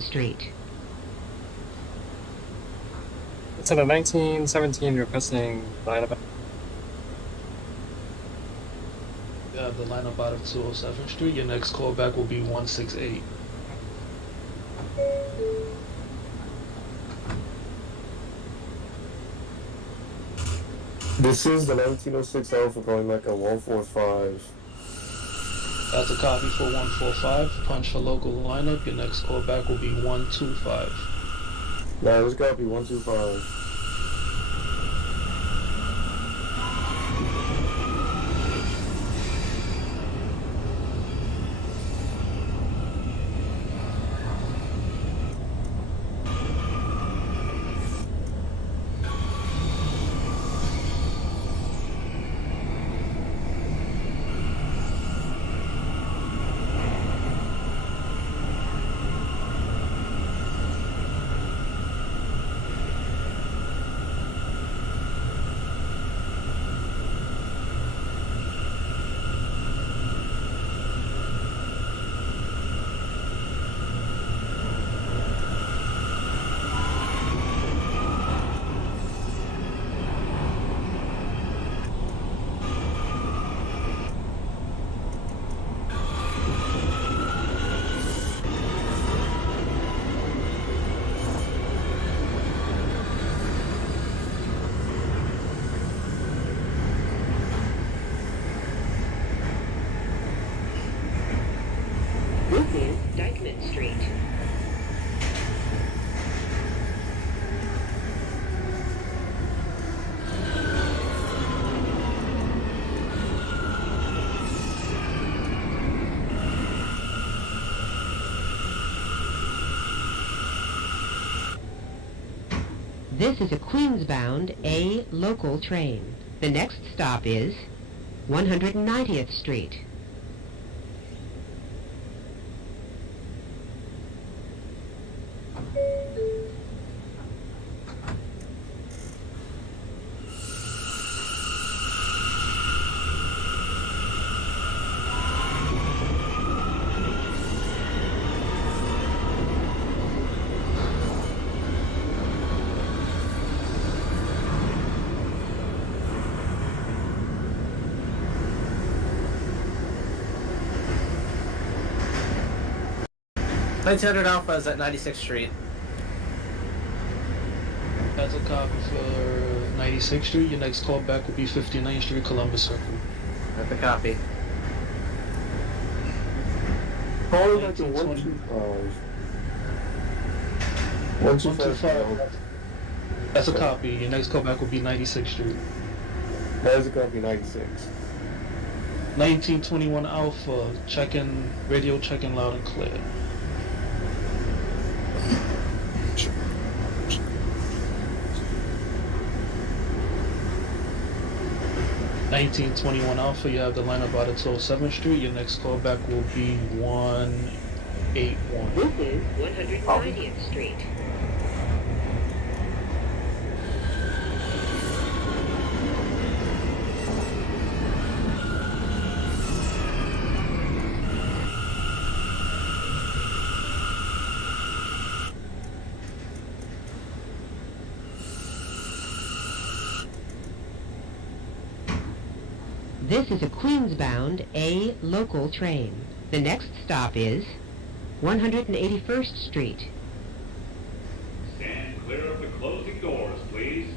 Dyckman Street. It's at a 1917 requesting lineup. You have the lineup out of 207th Street. Your next callback will be 168. This is the 1906 Alpha calling like a 145. That's a copy for 145. Punch for local lineup. Your next callback will be 125. Nah, this gotta be 125. This is Dyckman Street. This is a Queens-bound A local train. The next stop is 190th Street. Alpha is at 96th Street. That's a copy for 96th Street. Your next callback will be 59th Street, Columbus Circle. That's a copy. Calling like a 125. 125. That's a copy. Your next callback will be 96th Street. That is a copy 96. 1921 Alpha, check-in, radio check-in loud and clear. (1921 Alpha), you have the lineup out of 207th Street. Your next callback will be 181. This is 190th Street. This is a Queens-bound A local train. The next stop is 181st Street. Stand clear of the closing doors, please.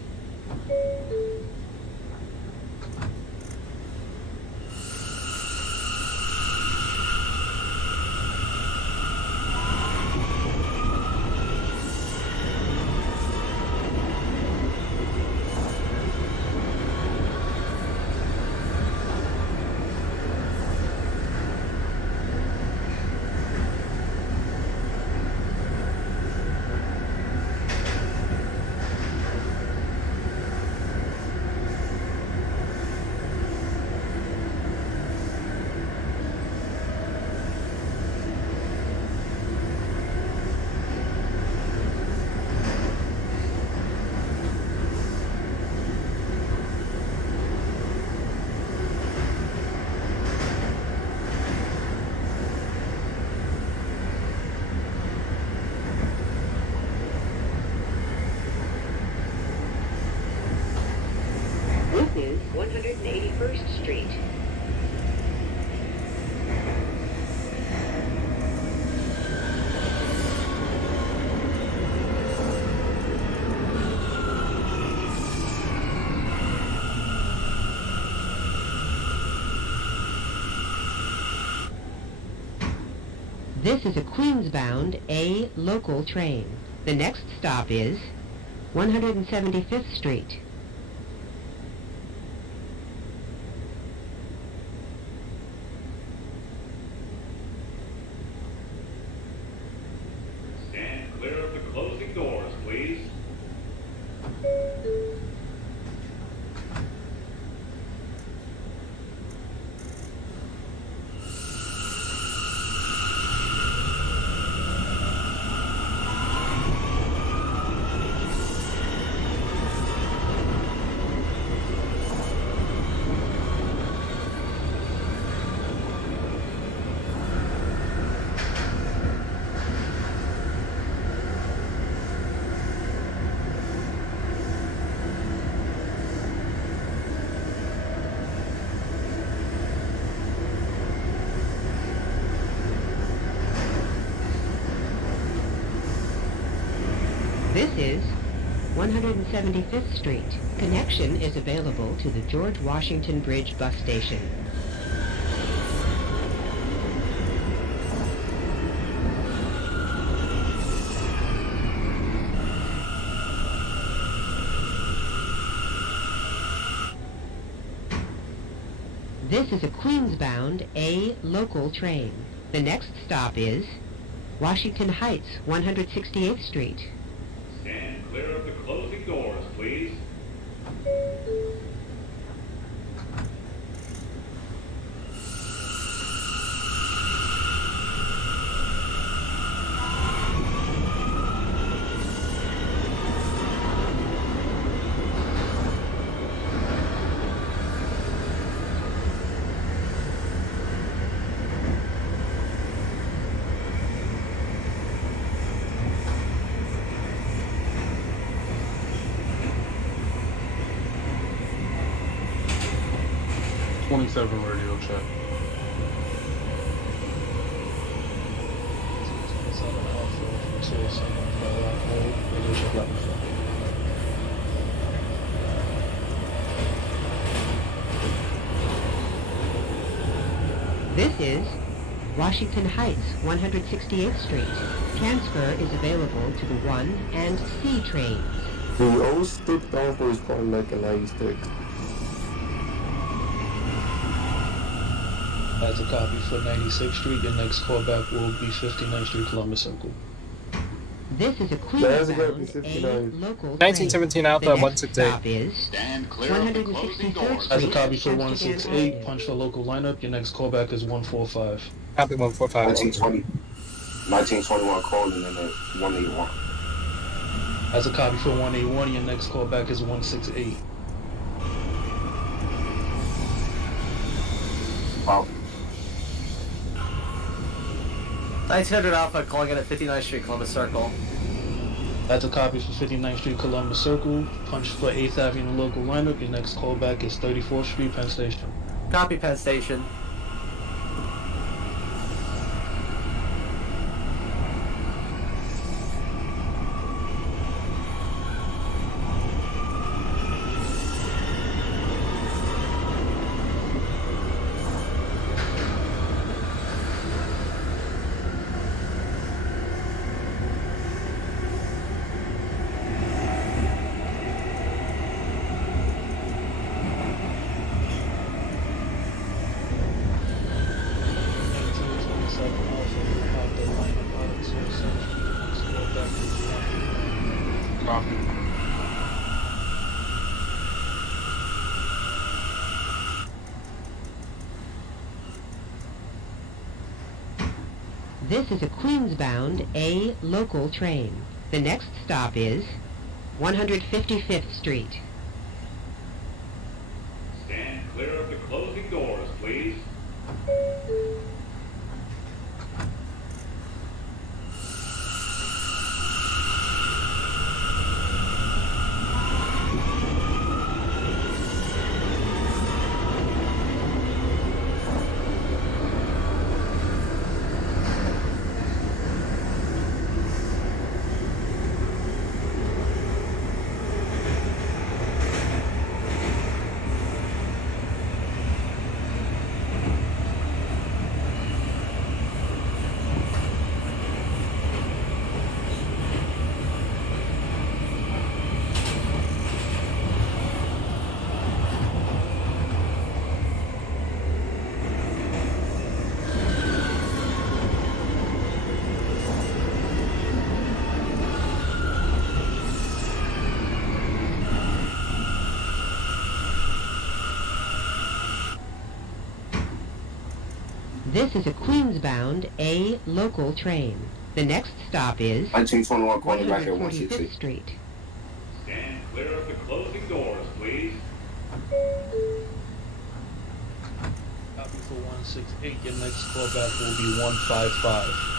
181st Street. This is a Queens-bound A local train. The next stop is 175th Street. Stand clear of the closing doors, please. This is 175th Street. Connection is available to the George Washington Bridge bus station. This is a Queens-bound A local train. The next stop is Washington Heights, 168th Street. Stand clear of the closing doors, please. Radio check. 27 Alpha from 207 Rockaway, radio check 11. This is Washington Heights, 168th Street. Transfer is available to the 1 and C trains. The old stick Alpha is calling like a 96. As a copy for 96th Street, your next callback will be 59th Street, Columbus Circle. This is a That's a good Queens-bound A 59. local 1917 Alpha, train. The next 168. stop is Stand clear of the closing 163rd doors. As a Street. copy for Amsterdam 168, Avenue. punch for local lineup, your next callback is 145. Copy 145. 1921 calling in at 181. As a copy for 181, your next callback is 168. Wow. 1900 Alpha calling in at 59th Street, Columbus Circle. That's a copy for 59th Street, Columbus Circle. Punch for 8th Avenue local lineup. Your next callback is 34th Street, Penn Station. Copy, Penn Station. Copy. This is a Queens-bound A local train. The next stop is 155th Street. Stand clear of the closing doors, please. This is a Queens-bound A local train. The next stop is 1921 calling back at 145th 160. Street. Stand clear of the closing doors, please. Copy for 168. Your next callback will be 155.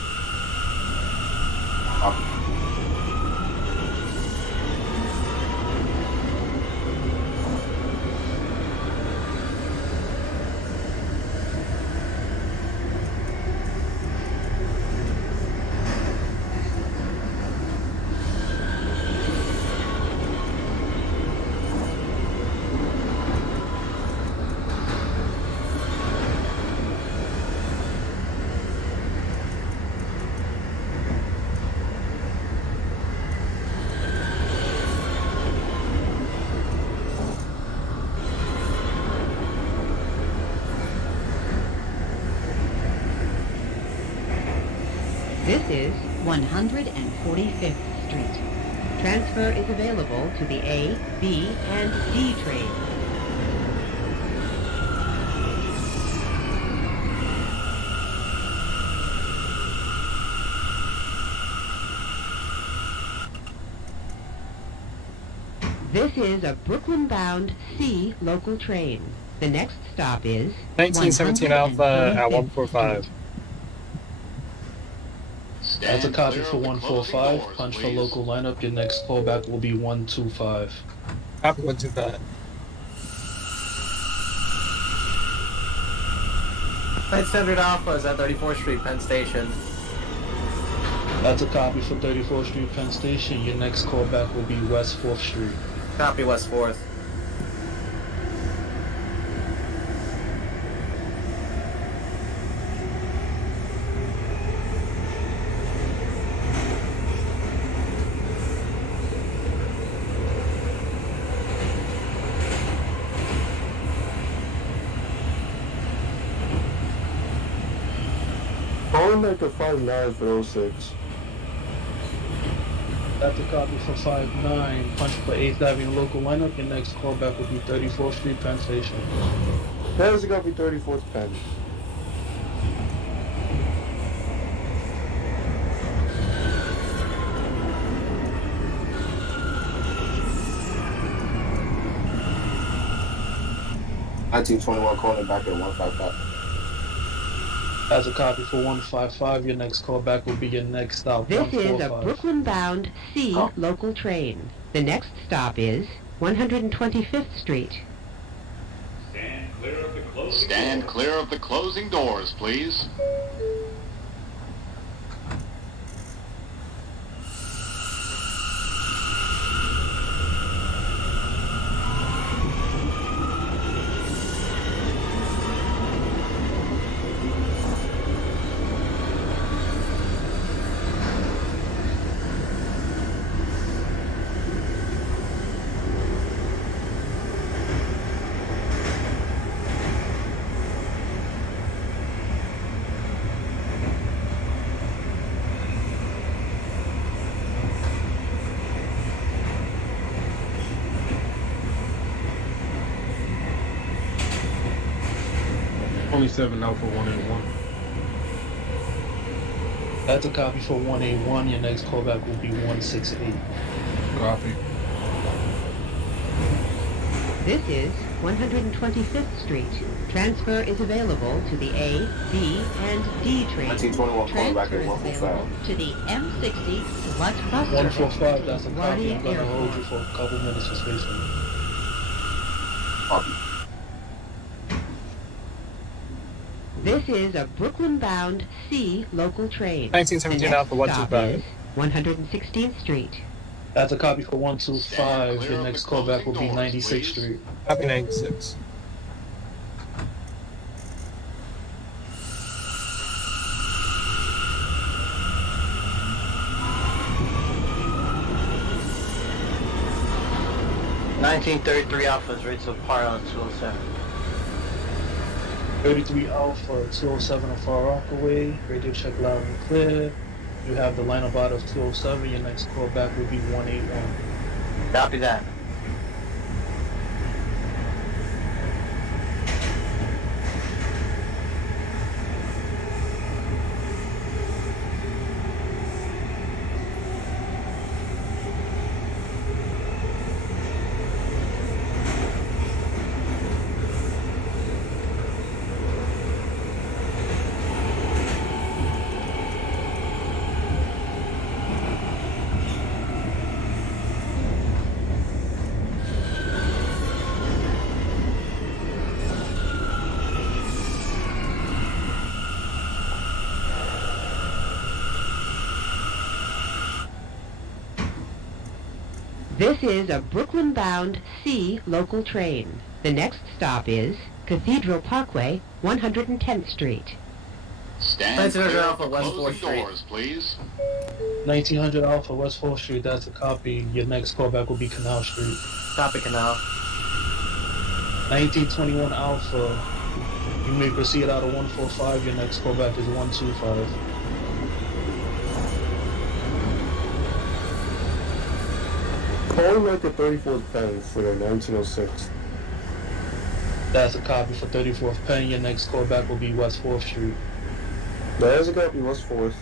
This is 145th Street. Transfer is available to the A, B, and D train. This is a Brooklyn-bound C local train. The next stop is 1917 Alpha at 145. That's a copy for 145. Punch for local lineup. Your next callback will be 125. Copy 125. 1900 Alpha is at 34th Street, Penn Station. That's a copy for 34th Street, Penn Station. Your next callback will be West 4th Street. Copy West 4th. Calling back at 59 for 06. That's a copy for 59. Punch for 8th Avenue local lineup. Your next callback will be 34th Street, Penn Station. That is going to be 34th Penn. $19.21 calling back at 155. As a copy for 155. Your next callback will be your next stop. This is a 145. Brooklyn-bound C local train. The next stop is 125th Street. Stand clear of the closing Stand doors. clear of the closing doors, please. $27 Alpha 181. That's a copy for 181. Your next callback will be 168. Copy. This is 125th Street. Transfer is available to the A, B, and D train. 1921 calling back Transfer at is 145. available to the M60 Select Bus Service 145. That's a to copy. LaGuardia I'm gonna hold you Airport. for a couple minutes for spacing. Copy. This is a Brooklyn-bound C local train. 1917 The next Alpha stop 125. is 116th Street. That's a copy for 125. Stand clear Your of next the callback will closing be doors, 96th please. Street. Copy 96. $1933 Alpha is ready to depart on 207. 33 Alpha, 207 of Rockaway. Radio check loud and clear. You have the lineup out of 207. Your next callback will be 181. Copy that. This is a Brooklyn-bound C local train. The next stop is Cathedral Parkway, 110th Street. Stand 1900 clear of Alpha, the West 4th closing Street. doors, please. 1900 Alpha, West 4th Street, that's a copy. Your next callback will be Canal Street. Copy Canal. 1921 Alpha, you may proceed out of 145. Your next callback is 125. Call like a 34th pen for your 1906. That's a copy for 34th Penn. Your next callback will be West 4th Street. That is a copy, West 4th.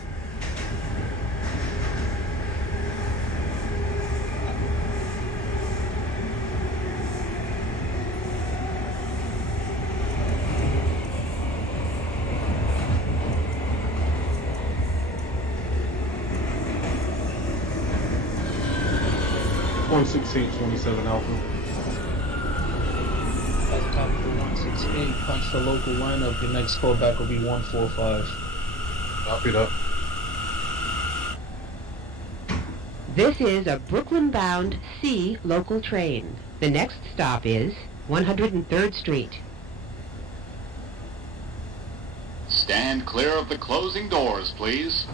One 1627 Alpha. That's a copy for 168. Punch the local lineup. Your next callback will be 145. Copy that. This is a Brooklyn-bound C local train. The next stop is 103rd Street. Stand clear of the closing doors, please.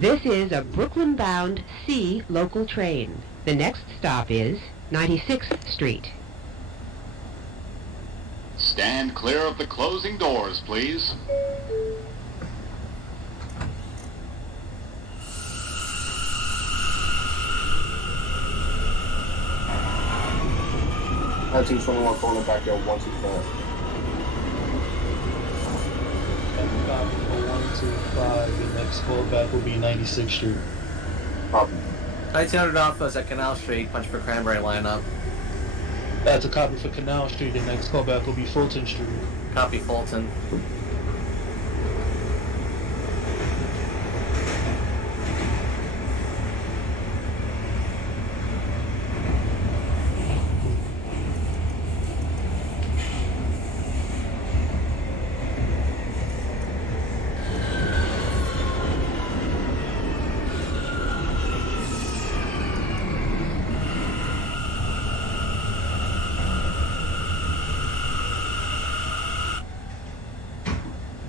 This is a Brooklyn-bound C local train. The next stop is 96th Street. Stand clear of the closing doors, please. Calling back at 125. That's a copy for 125. Your next callback will be 96th Street. Copy. 1900 Alpha is at Canal Street. Punch for Cranberry lineup. That's a copy for Canal Street. Your next callback will be Fulton Street. Copy Fulton.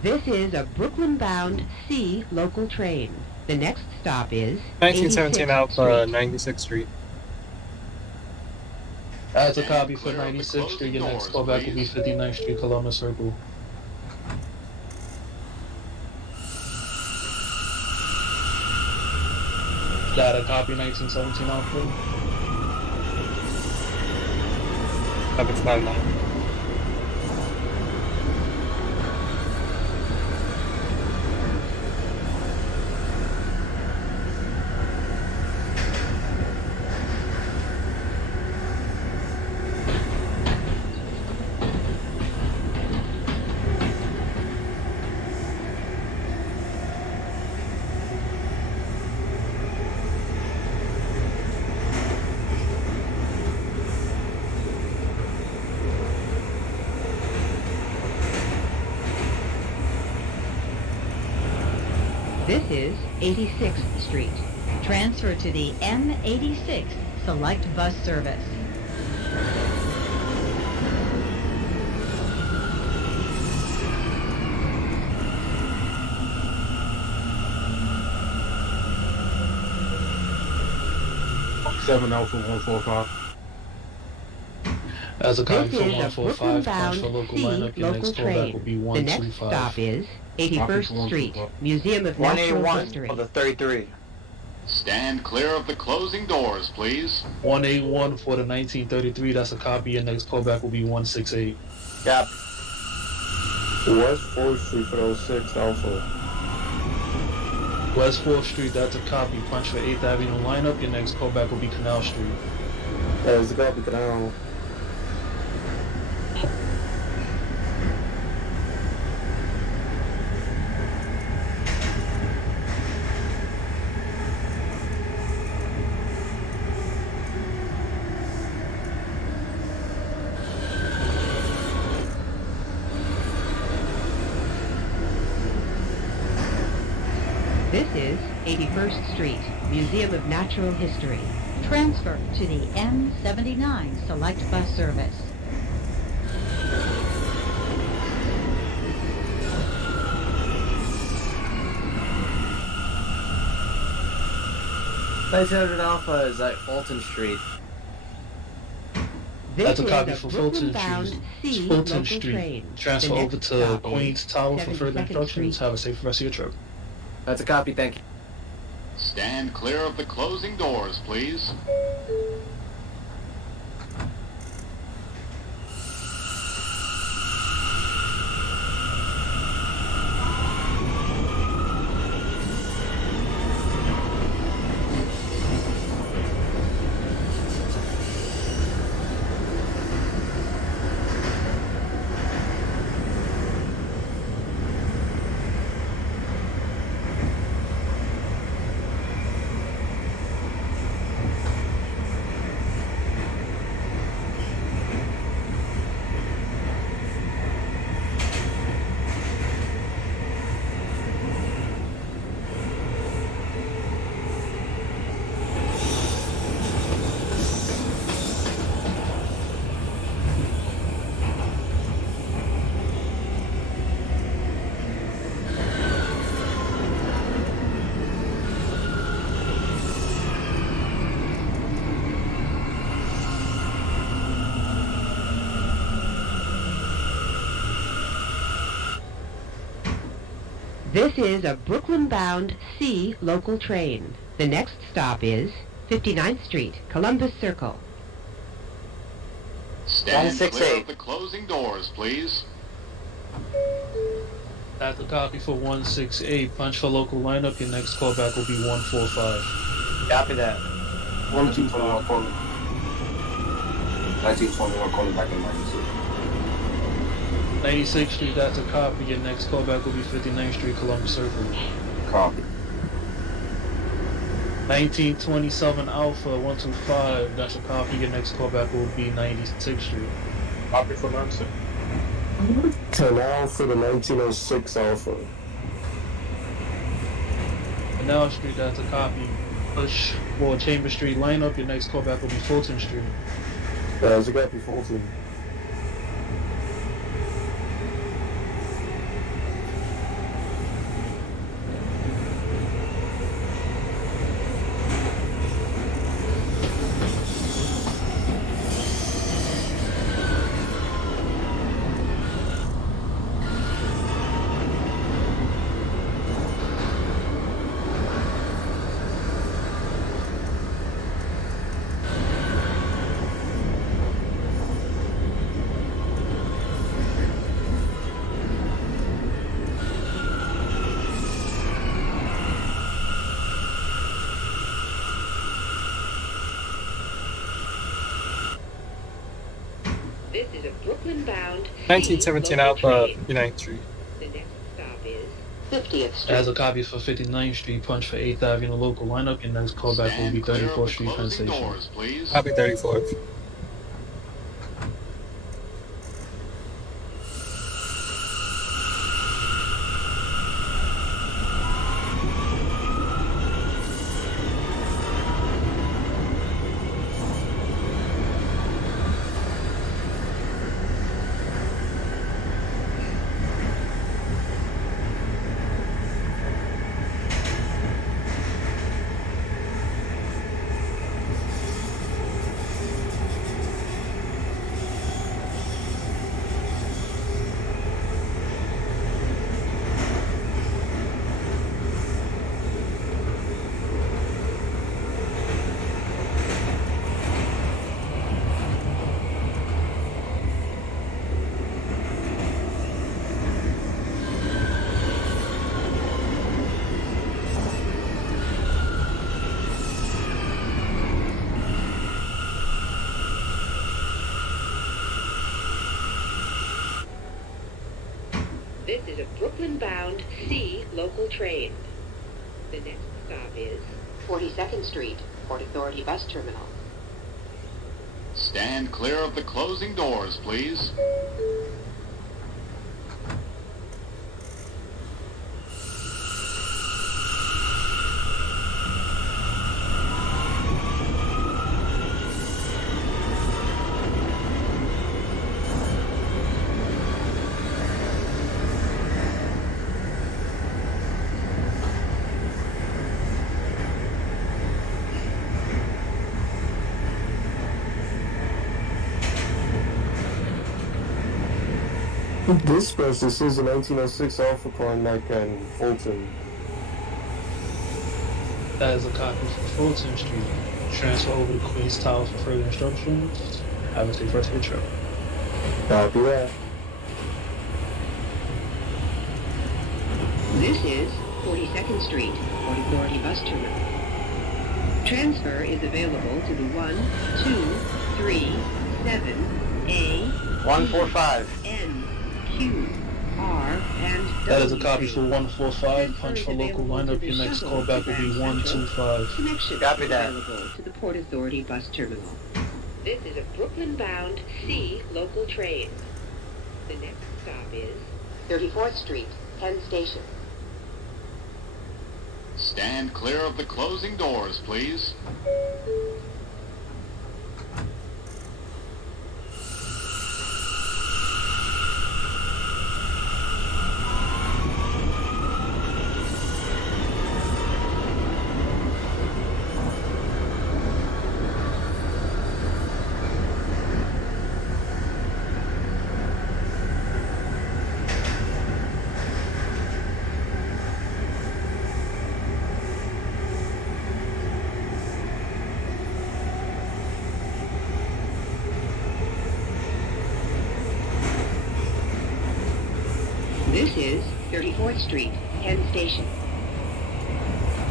This is a Brooklyn-bound C local train. The next stop is 1917 86th Alpha, Street. 96th Street. That's a copy for 96th Street. Your next callback will be 59th Street, Columbus Circle. That a copy 1917 Alpha? Copy 59. This is 86th Street. Transfer to the M86 Select Bus Service. 7 Alpha 145. As a copy This for is a 145, punch for Brooklyn-bound local C lineup. Your local next callback will train. be The next 125. stop is 81st Street, 125. Museum of Natural 181 History. for the 33. Stand clear of the closing doors, please. 181 for the 1933. That's a copy. Your next callback will be 168. Yep. West 4th Street for 06 Alpha. West 4th Street, that's a copy. Punch for 8th Avenue lineup. Your next callback will be Canal Street. As a copy Canal. This is 81st Street, Museum of Natural History. Transfer to the M79 Select Bus Service. $1900 Alpha is at Fulton Street. This That's a is copy a for Fulton Brooklyn-bound Street. C Fulton local Street. train. Transfer The over next to stop Queens is Tower for further 72nd instructions. Street. Have a safe rest of your trip. That's a copy, thank you. Stand clear of the closing doors, please. This is a Brooklyn-bound C local train. The next stop is 59th Street, Columbus Circle. Stand clear 168. of the closing doors, please. That's a copy for 168. Punch for local lineup. Your next callback will be 145. Copy that. 1921 calling. 1921 calling back in 96. 96th Street, that's a copy. Your next callback will be 59th Street, Columbus Circle. Copy. 1927 Alpha 125, that's a copy. Your next callback will be 96th Street. Copy for Nancy. Canal for the 1906 Alpha. Canal Street, that's a copy. Push for Chamber Street lineup. Your next callback will be Fulton Street. As a copy Fulton. This is a Brooklyn-bound 1917 Alpha, 59th Street. The next stop is 50th Street. As a copy for 59th Street, punch for 8th Avenue local lineup. Your next callback will be Stand clear of 34th the Street Penn closing Station. doors, please. Copy 34th. Brooklyn-bound C local train. The next stop is 42nd Street, Port Authority Bus Terminal. Stand clear of the closing doors, please. Dispatch, this is a 1906 Alpha calling Mike and Fulton. That is a copy for Fulton Street. Transfer over to Queens Tower for further instructions. Have a safe rest of your trip. Copy that. This is 42nd Street, Port Authority Bus Terminal. Transfer is available to the 1, 2, 3, 7, A, 145. N, Q, R, and W. That is a copy for 145. Transfer Punch is for local available to lineup. the Your next shuttle callback to will be Grand Central. 125. Connection Copy is that. available to the Port Authority Bus Terminal. This is a Brooklyn-bound C local train. The next stop is 34th Street, Penn Station. Stand clear of the closing doors, please. This is 34th Street, Penn Station.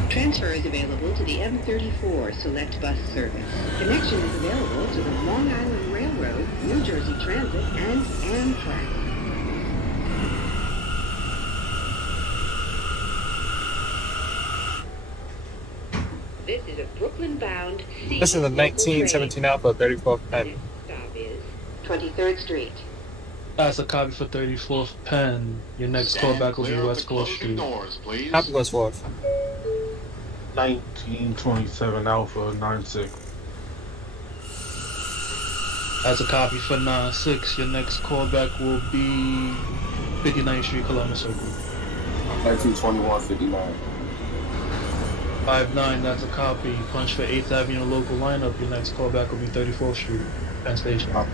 Transfer is available to the M34 Select Bus Service. Connection is available to the Long Island Railroad, New Jersey Transit, and Amtrak. This is a Brooklyn-bound C. This is a local 1917 Alpha, 34th train. pen. Next stop is 23rd Street. That's a copy for 34th Penn. Your next Stand callback will be clear of West the 4th closing Street. doors, please. Happy West 4th. 1927 Alpha 96. That's a copy for 9-6. Your next callback will be 59th Street, Columbus Circle. 1921 59. 5-9, that's a copy. Punch for 8th Avenue local lineup. Your next callback will be 34th Street, Penn Station. Copy.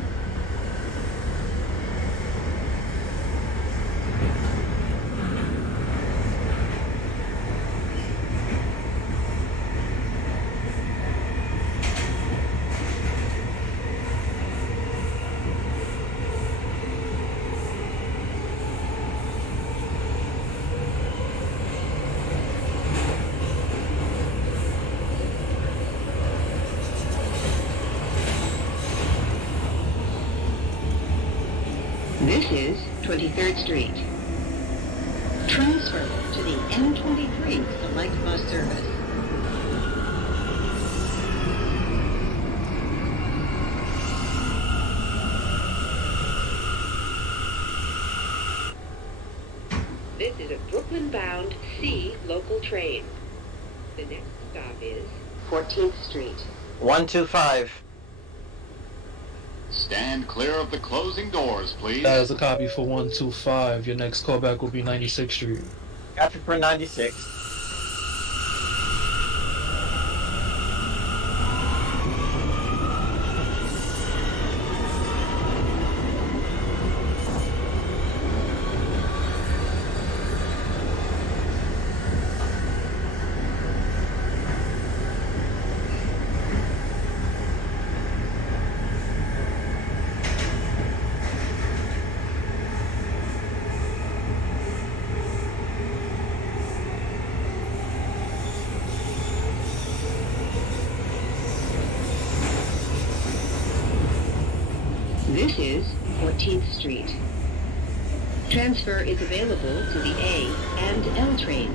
This is 23rd Street. Transfer to the M23 Select Bus Service. This is a Brooklyn-bound C local train. The next stop is 14th Street. 125. Stand clear of the closing doors, please. That is a copy for 125. Your next callback will be 96th Street. Copy for 96. This is 14th Street. Transfer is available to the A and L trains.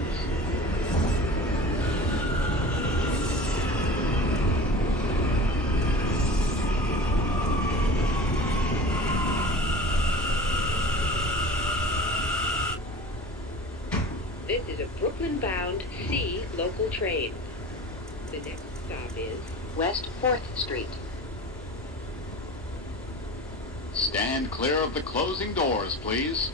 This is a Brooklyn-bound C local train. The next stop is West 4th Street. Stand clear of the closing doors, please.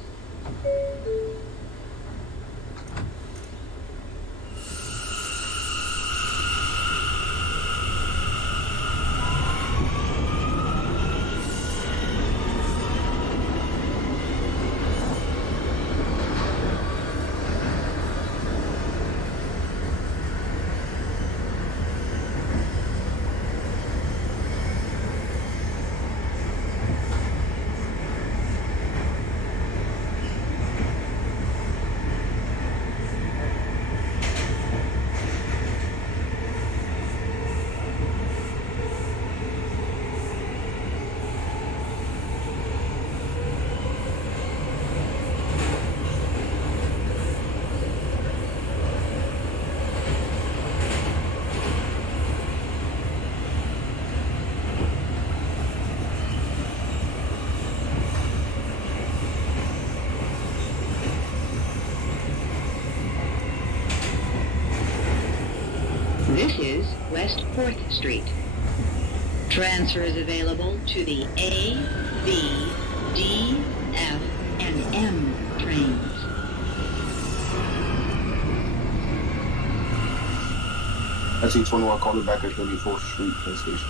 This is West 4th Street. Transfer is available to the A, B, D, F, and M trains. (1921) calling back at 34th Street, Penn Station.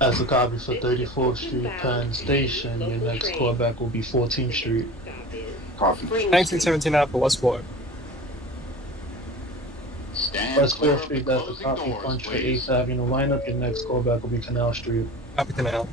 As a copy for 34th Street, Penn Station, your next callback will be 14th Street. Copy. 1917 Alpha, West 4. Stand West clear 4th of the Street, that's a closing copy. doors, Punch for please. 8th Avenue lineup. Your next callback will be Canal Street. Copy Canal.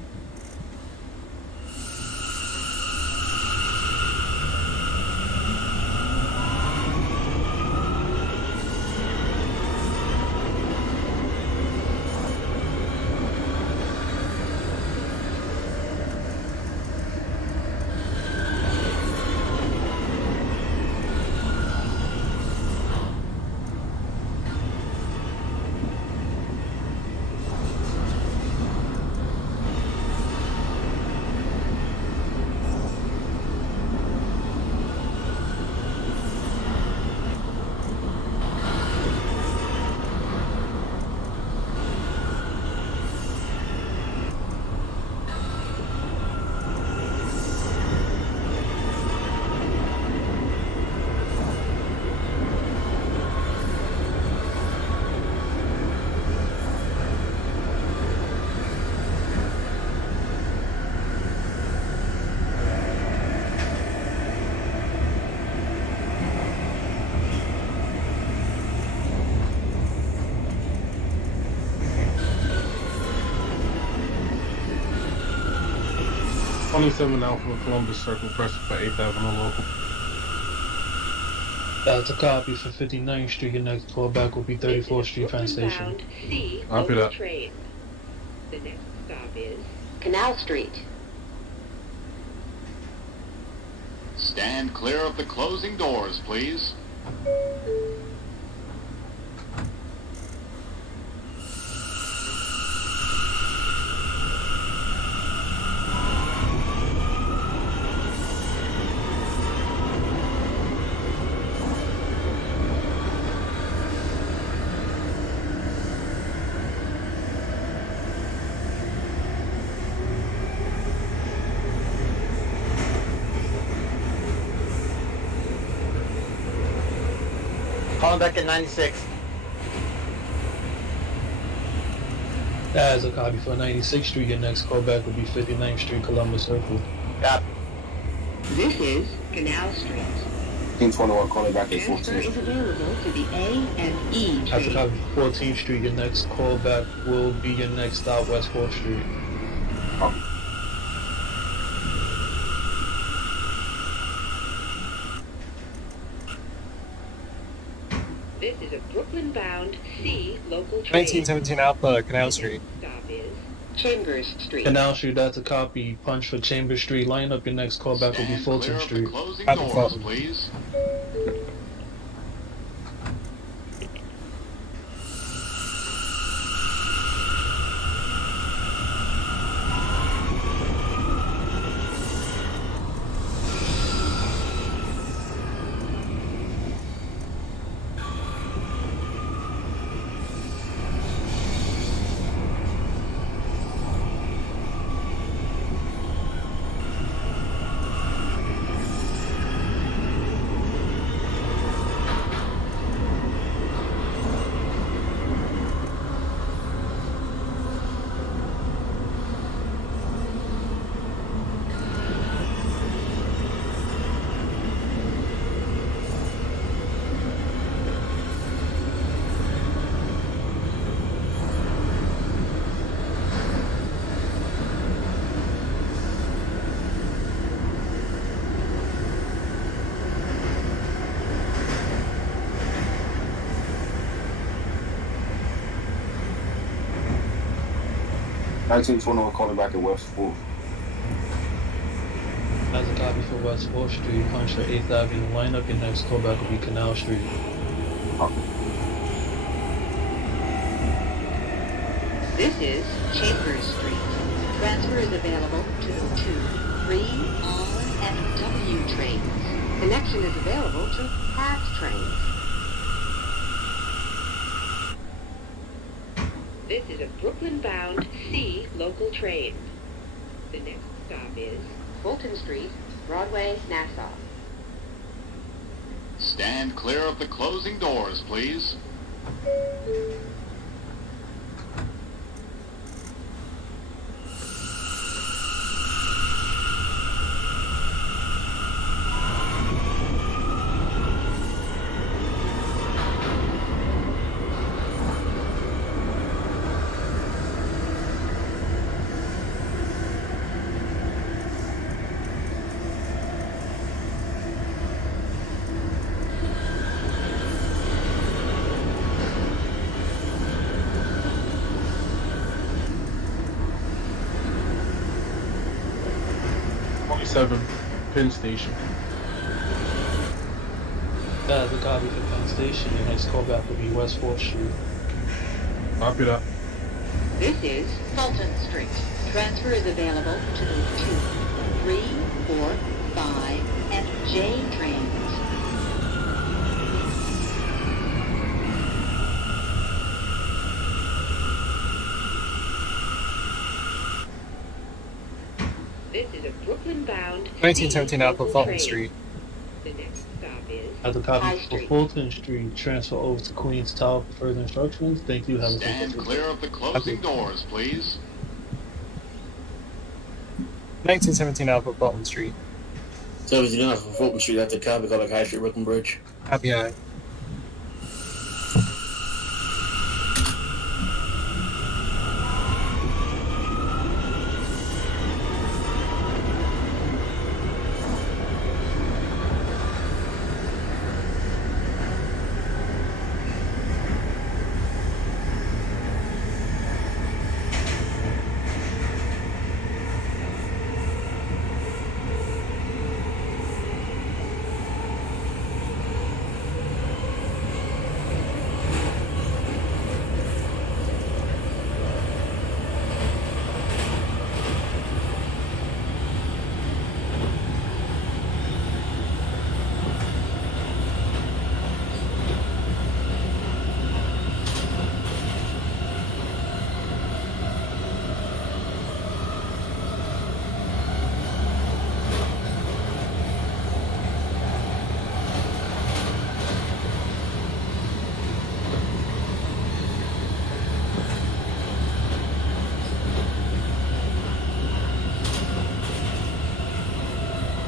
(27 Alpha, Columbus Circle, pressure for 8th Avenue local. That's a copy for 59th Street. Your next callback will be 34th Street, Penn Station. Brooklyn-bound C Copy local that. train. The next stop is Canal Street. Stand clear of the closing doors, please. Calling back at 96. As a copy for 96th Street. Your next callback will be 59th Street, Columbus Circle. Got This is Canal Street. 1921 calling back at Transfer 14th is Street. available to the A and E As a trains. copy for 14th Street. Your next callback will be your next stop, West 4th Street. Copy. This is a Brooklyn-bound C local train. 1917 Alpha, Canal Street. Stop is Chambers Street. Canal Street, that's a copy. Punch for Chambers Street. Line up, your next callback will be Stand Fulton clear of the Street. closing Copy, doors, Fulton. please. Nineteen 21 calling back at West 4th. That's a copy for West 4th Street. Punch for 8th Avenue. Line up, your next callback will be Canal Street. This is Chambers Street. Transfer is available to the 2, 3, R, and W trains. Connection is available to PATH trains. This is a Brooklyn-bound C local train. The next stop is Fulton Street, Broadway, Nassau. Stand clear of the closing doors, please. Penn Station. That's a copy for Penn Station. Your next callback will be West 4th Street. Copy that. This is Fulton Street. Transfer is available to the 2, 3, 4, 5, and J trains. This is a Brooklyn-bound 1917 Alpha local Fulton train. Street. The next stop is As a High copy for Street. Fulton Street. Transfer over to Queens Tower for further instructions. Thank you. Have a Stand good day. clear of the closing doors, please. 1917 Alpha Fulton Street. 79 from Fulton Street, that's a copy called like High Street Brooklyn Bridge. Copy I.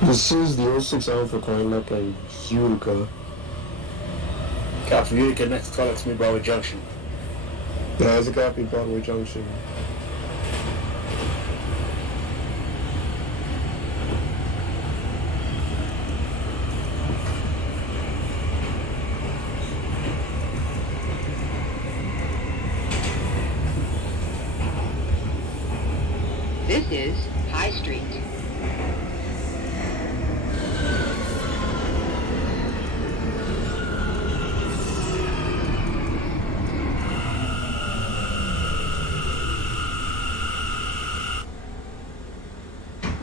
This is the 06 Alpha calling up in Utica. Copy from Utica, next call to me Broadway Junction. There's a copy Broadway Junction. is High Street.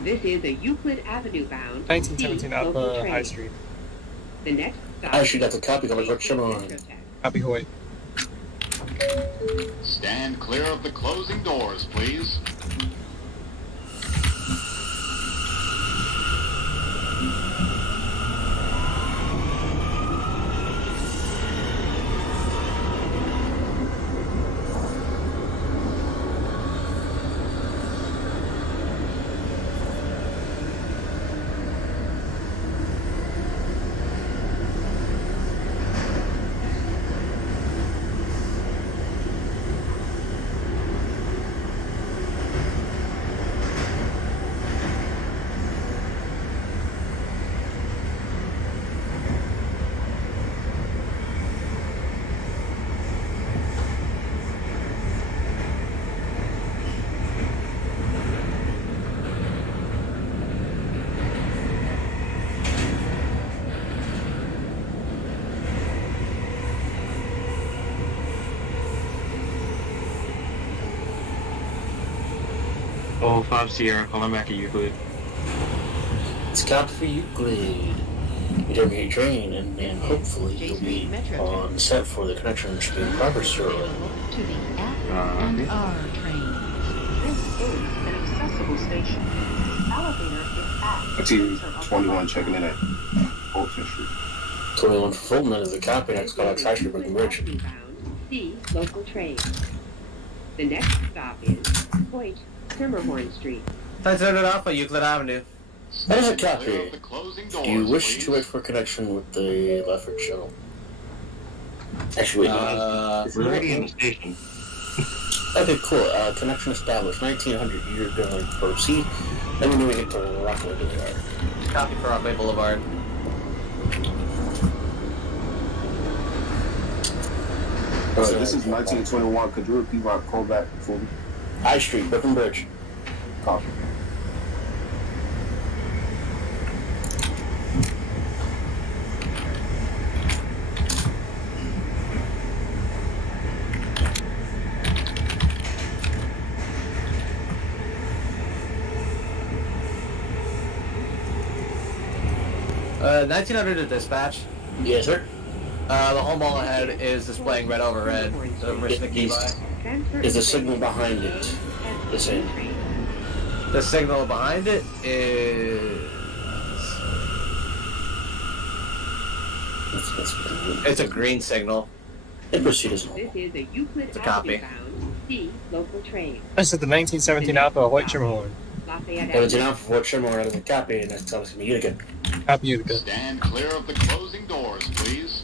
This is a Euclid Avenue bound 1917 local Alpha train. High Street. The next stop Actually, that's a is copy coming from Station Shimon. Metrotech. Copy Hoyt. Stand clear of the closing doors, please. Oh, 5 Sierra, calling back at Euclid. It's copy for Euclid. You don't get your train, and then hopefully you'll be on set for the connection should be in progress shortly. Available to the F and R train. This is an accessible station. Elevator is at I see 21 checking in at Fulton Street. 21 for Fulton, that is a copy. Next call out High Street, Brooklyn Bridge. Avenue bound C local train. The next stop is Hoyt, Timberhorn Street. 1900 Alpha, Euclid Avenue. That is a Clear copy. of the closing doors, Do you wish please. to wait for connection with the Lefford shuttle? Actually, wait. We're already in the station. Okay, cool. Connection established. 1900. You're going to proceed. Then we're moving into Rockaway Boulevard. Copy for Rockaway Boulevard. This is 1921. Could you repeat my callback for me? High Street, Brooklyn Bridge. Copy. Uh, 1900 to dispatch. Yes, sir. The home ball ahead is displaying red over red. The permission to keep by. Is the signal behind it the same? The signal behind it is... It's a green signal. And proceed as well. This is a Euclid It's a Avenue copy. bound C local train. This is the 1917 Alpha Hoyt Timberhorn. Lafayette It was Avenue. enough for Shimmer out of the copy, and that's telling me Utica. Copy Utica. Stand clear of the closing doors, please.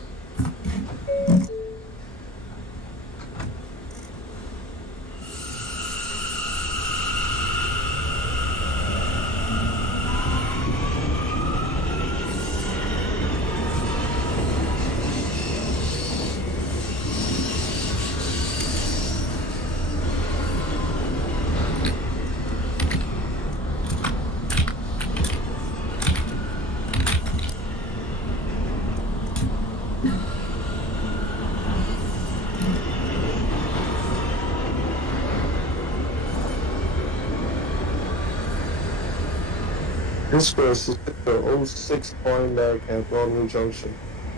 This was the 06 point at Broadway Junction.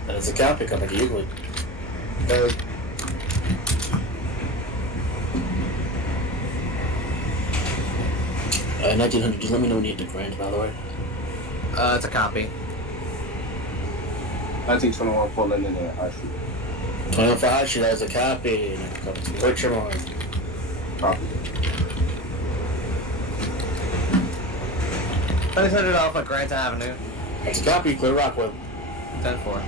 That is a copy coming to Euclid. Uh, 1900, just let me know when you hit the grant, by the way. It's a copy. 1921 Portland in the High Street. 21 for High Street, that is a copy. Coming to Richmond. Copy. 1900 Alpha, Grant Avenue. That's a copy, clear Rockwell. 10-4.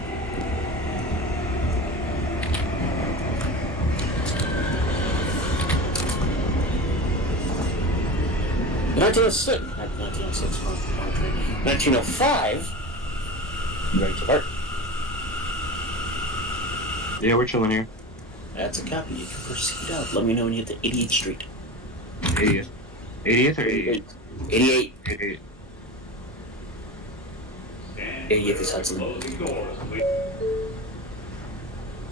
In 1906, 1905, you ready to work? Yeah, we're chilling here. That's a copy. You can proceed out. Let me know when you hit the 88th Street. Idiot. 88th or 88? 88. 88. 88th is Hudson. Closing doors, please.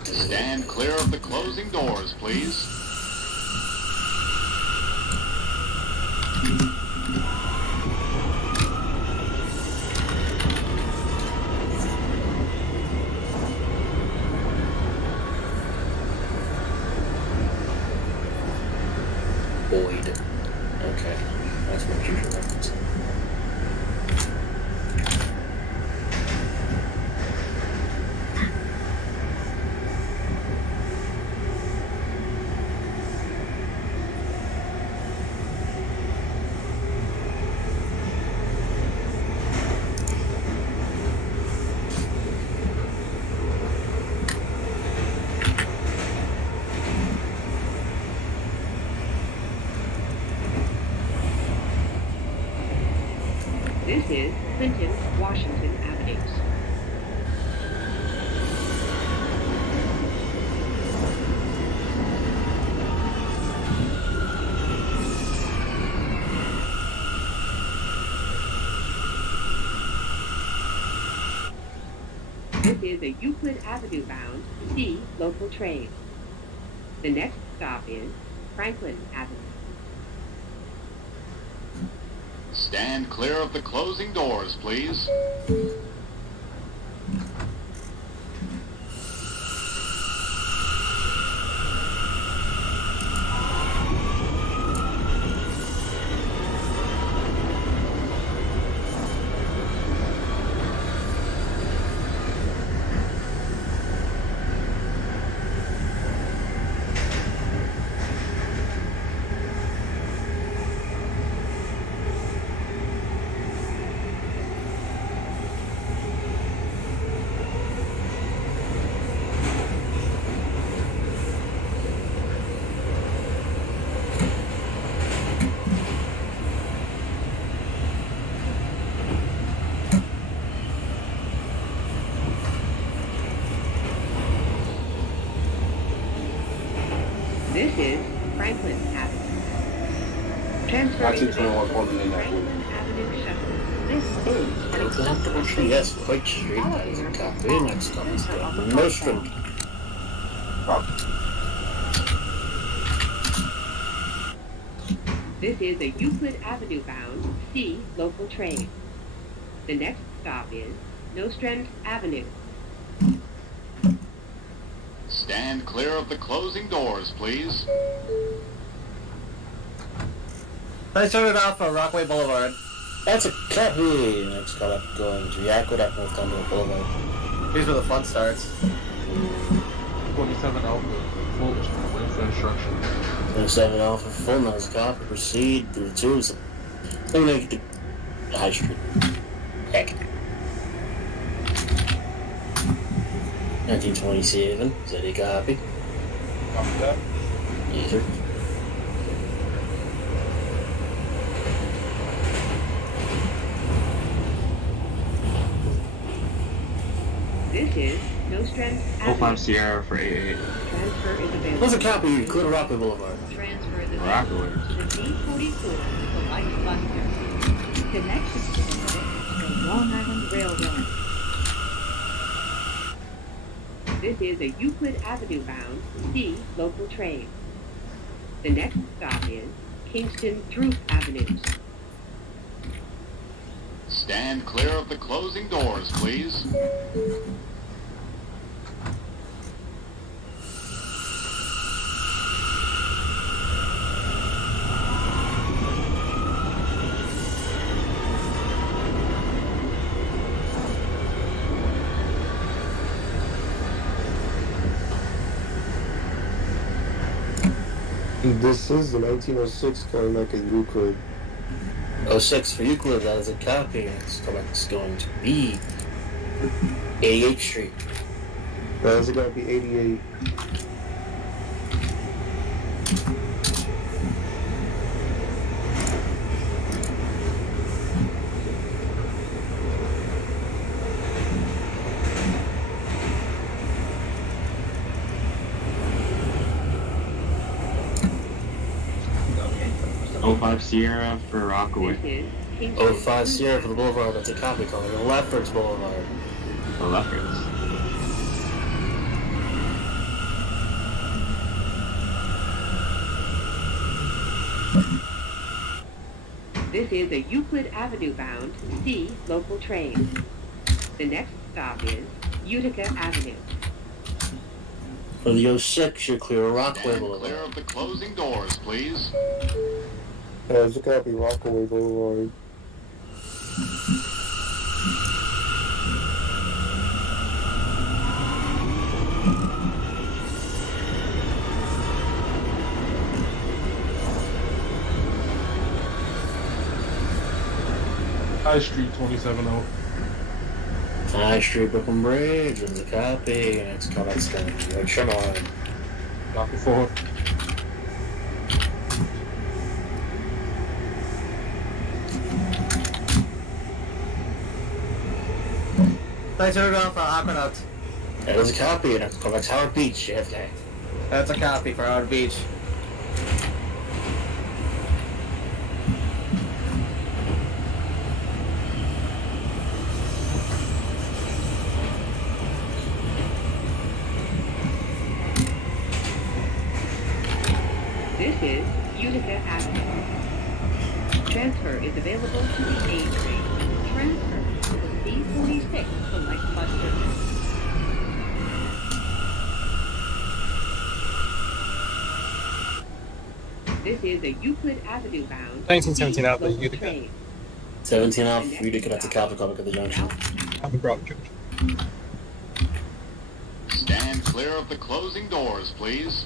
Stand clear of the closing doors, please. Boyd. Okay. That's my future reference. This is Clinton, Washington Avenues. This is a Euclid Avenue bound C local train. The next stop is Franklin Avenue. Stand clear of the closing doors, please. This is Franklin Avenue. Transferring to Franklin Avenue shuttle. This is an accessible Yes, quite straight. That is a copy. Next up is the Nostrum. This is a Euclid Avenue bound C local train. The next stop is Nostrand Avenue. Stand clear of the closing doors, please. Let's turn it off for Rockaway Boulevard. That's a copy. Next stop going to Aqueduct, North Cumberland Boulevard. Here's where the fun starts. 27 Alpha, full, waiting for instruction. 27 Alpha, full nose copy. Proceed to the tubes. Let me make it to High Street. Heck. 1927. Is that a copy? Copy that. Yes, sir. This is Nostrand Avenue. 05 Sierra for 88. Transfer is available. What's a copy? Clear Rockaway Boulevard. Transfer the Rockaway. to the D44 Select Bus Service. Connection to the Long Island Railroad. This is a Euclid Avenue bound C local train. The next stop is Kingston Through Avenues. Stand clear of the closing doors, please. This is the 1906 going back at Euclid. 06 for Euclid, that is a copy. It's going to be 88th Street. That is going to be 88. 05 Sierra for Rockaway. This is 05 Sierra for the Boulevard. That's a copy calling. Lefferts Boulevard. The Lefferts. This is a Euclid Avenue bound C local train. The next stop is Utica Avenue. For the 06, you're clear of Rockaway Stand Boulevard. clear of the closing doors, please. It's a copy, Rockaway Boulevard. High Street 270. High Street, Brooklyn Bridge, there's a copy. Next call, that's going to be Sherman. Copy 4. Thanks for Aquanaut. That is a copy. Next call, that's Howard Beach, JFK. That's a copy for Howard Beach. This is Utica Avenue. Transfer is available to the A train. Transfer to the C46 select bus service. This is a Euclid Avenue bound 1917 out the local Utica. train. 17 off, Utica, that's a copy calling at the junction. Copy Bravo Junction. Stand clear of the closing doors, please.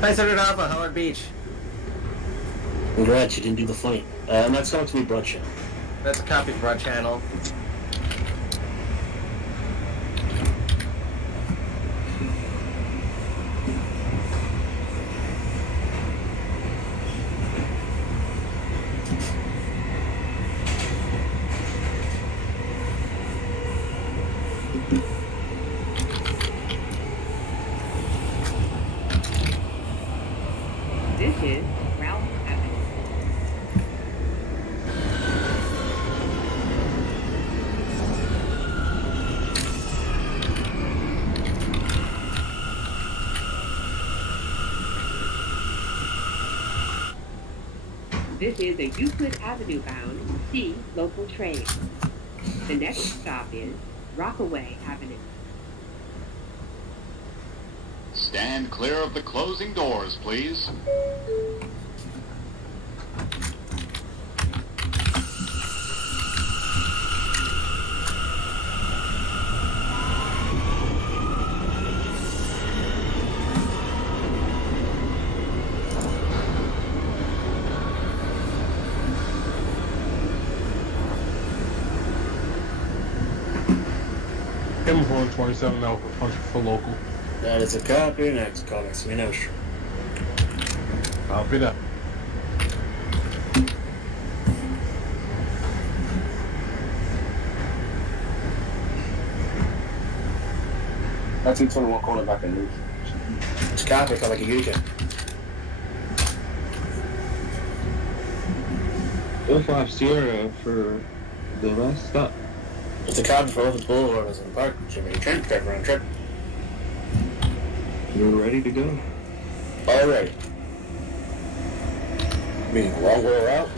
Thanks for Alpha, Howard Beach. Congrats, you didn't do the fight. Next call to be Broad Channel. That's a copy for our channel. This is Ralph Avenue. This is a Euclid Avenue bound C local train. The next stop is Rockaway Avenue. Stand clear of the closing doors, please. Kim Horn 27 Alpha, punch for local. That is a copy. Next call, next to me, no sure. Copy that. That's 221 calling back in Luke. It's a copy, call like a Utica. 05 Sierra for the last stop. It's a copy for Open Boulevard, as in the park. Jimmy, train, drive around trip. You're ready to go. Alright. Meaning a long way out.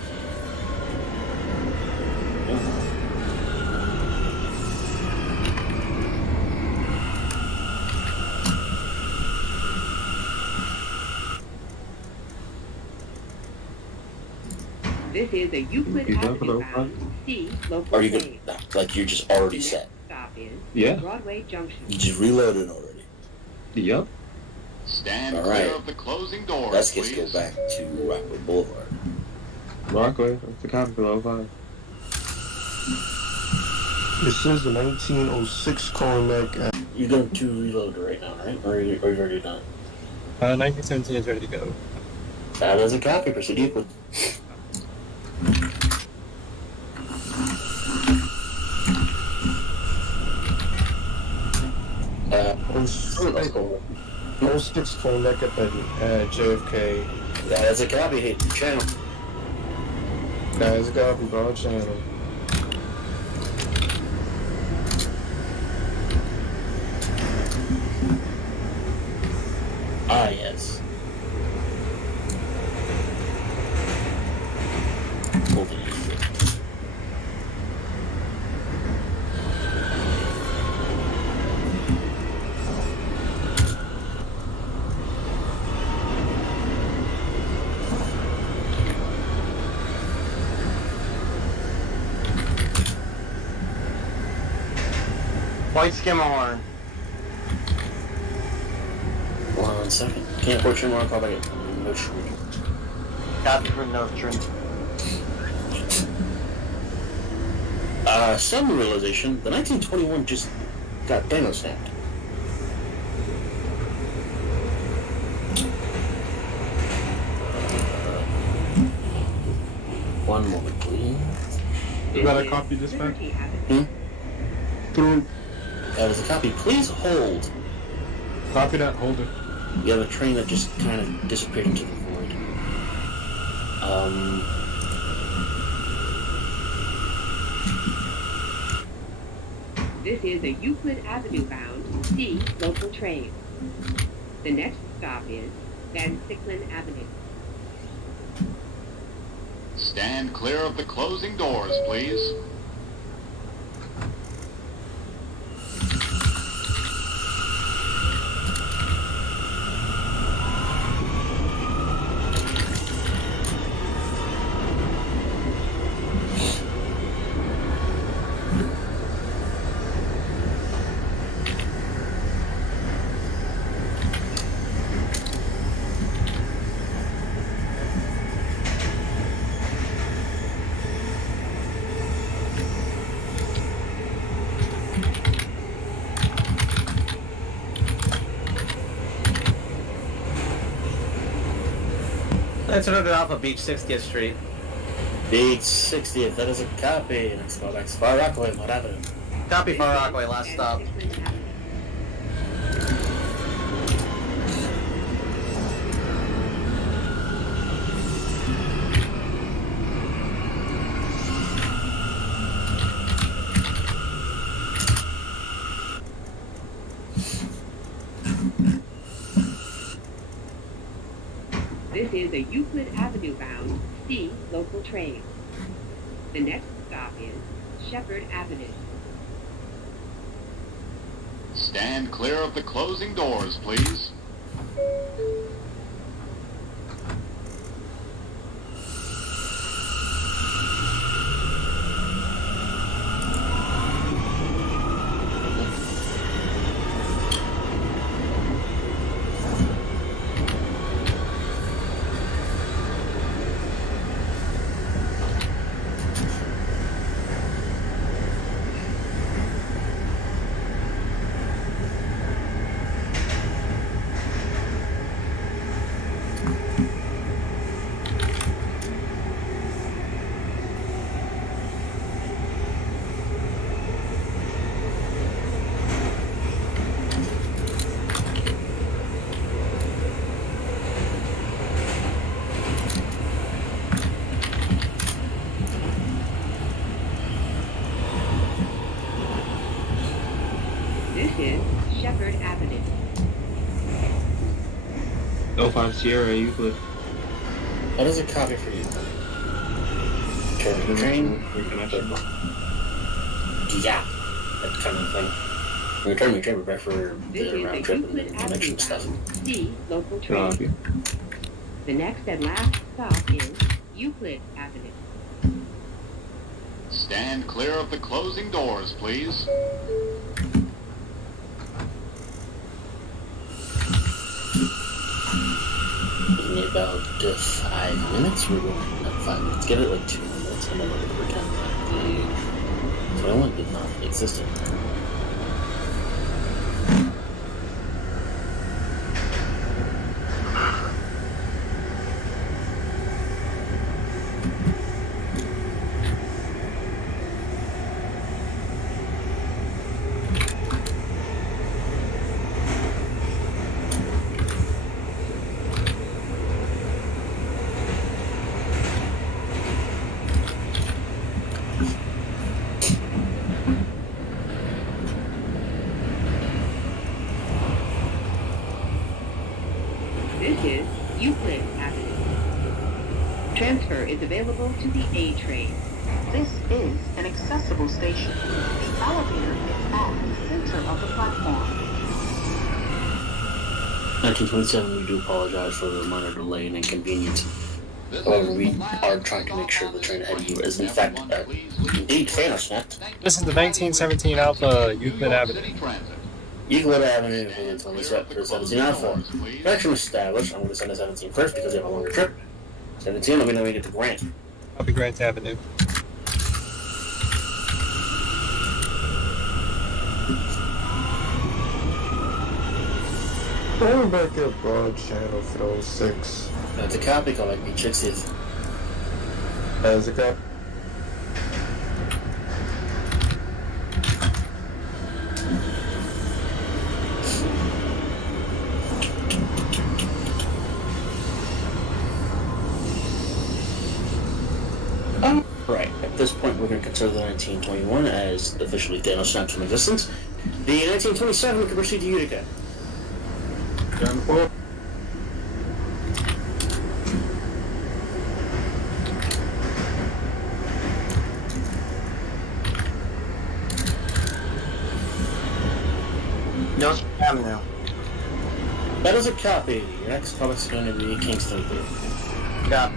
This is a Euclid You Avenue talking about bound C local Are you train. good? Like you're just already The set. next stop is Yeah. Broadway Junction. You just reloaded already. Yep. Stand All clear right. of the closing doors, Let's please. go back to Rockwood Boulevard. Rockaway, that's the copy for 05. This is the 1906 Cormac. You're going to reload right now, right? Or are you already done? 1917 is ready to go. That is a copy. Proceed equal. No 06 Cormac at JFK. That is a copy. Hit the channel. That is a copy, broad channel. Ah, yes. Hold it. White skimmer horn. 1 second. Can't put your mark. I'll back it. No shoot. Copy for Northern. Some realization, the 1921 just got demo snapped. One moment, please. You got a copy dispatch? Through. That is a copy. Please hold. Copy that, hold it. You have a train that just kind of disappeared into the void. This is a Euclid Avenue bound C local train. The next stop is Van Sicklin Avenue. Stand clear of the closing doors, please. Let's look it off of Beach 60th Street. Beach 60th, that is a copy. Let's go back to Far Rockaway, what happened? Copy for Rockaway, last stop. This is a Euclid Avenue bound C local train. The next stop is Shepherd Avenue. Stand clear of the closing doors, please. This is Shepherd Avenue. 05 Sierra Euclid. That is a copy for you. Turning train. Reconnection. Yeah, that kind of thing. Return me train, prepare for This the is round a trip Euclid and Avenue connection stuff. bound C local train. Copy. The next and last stop is Euclid Avenue. Stand clear of the closing doors, please. Give me about 5 minutes. We're going at 5 minutes. Give it like 2 minutes, and then we're going to pretend that 1921 did not exist anymore. This is Euclid Avenue. Transfer is available to the A train. This is an accessible station. The elevator is at the center of the platform. 1927, we do apologize for the minor delay and inconvenience. However, we are trying to make sure the train ahead of you is in fact, indeed, fan snapped. This is the 1917 Alpha Euclid Avenue. Euclid Avenue for the 1704. Connection established. I'm going to send a 17 first because we have a longer trip. 17, let me know when we get to Grant. Copy Grant Avenue. Going back at Broad Channel for 06. That's a copy, call like B60. As a cop. Right, at this point we're going to consider the 1921 as officially Thanos snapped from existence. The 1927 we can proceed to Utica. Down 4. Nelson Avenue. That is a copy. Your next stop is going to be Kingston 3. Yeah.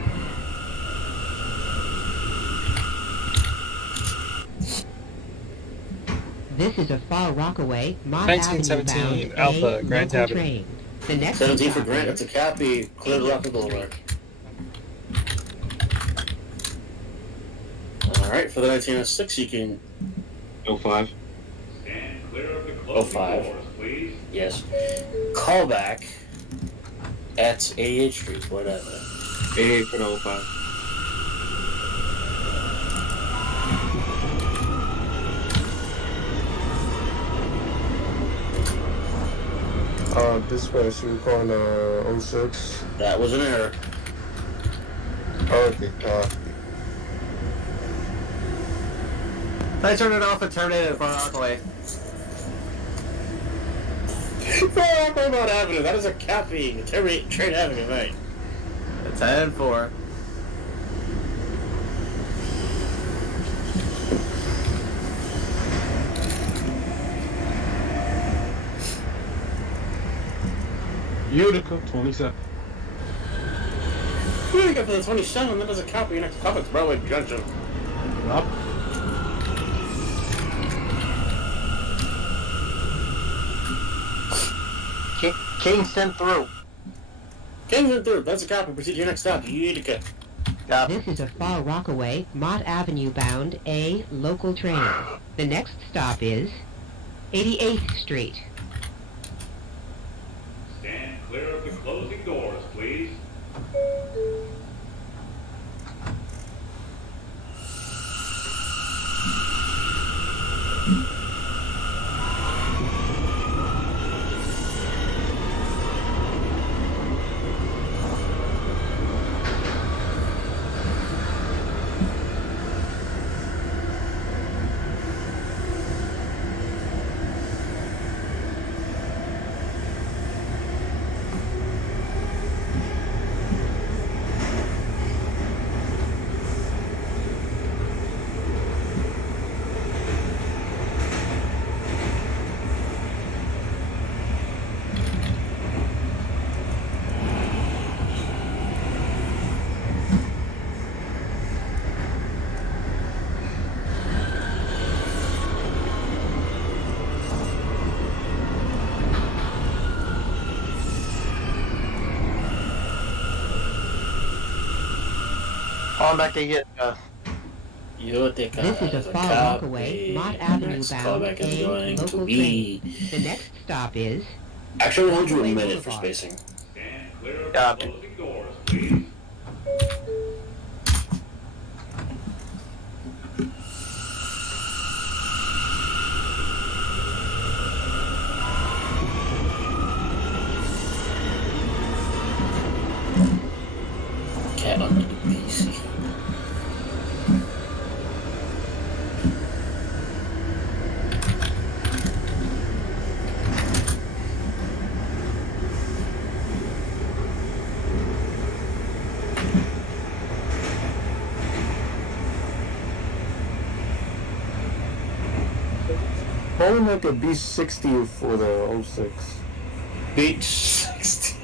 This is a Far Rockaway, Mott 1917 Avenue Alpha bound Grant local Avenue. train. The next 17 for stop Grant, is that's a copy. Clear to Rockaway Boulevard. Alright, for the 1906 you can... 05. Stand clear of the closing 05. doors, please. Yes. Call back at 88th Street, whatever. 88 for the 05. Dispatch, you calling 06? That was an error. Okay, I turned it off and terminated it from Rockaway. Rockaway Avenue, that is a copy. Train Avenue, mate. 10-4. Utica 27. Utica for the 27, that is a copy. Your next stop is Broadway Junction. Up. Kingston through. Kingston through, that's a copy. Proceed to your next stop, Utica. This is a Far Rockaway, Mott Avenue bound A local train. The next stop is 88th Street. Stand clear of the closing doors, please. On back to get Utica This is a as a far Rockaway, Mott Avenue Next bound callback is A going to local be. train. The next stop is Actually, we'll do a Rockaway minute for Boulevard. spacing. Stand clear of the Copy. closing doors, please. Cat under the PC. Probably like a B60 for the 06. Beach 60.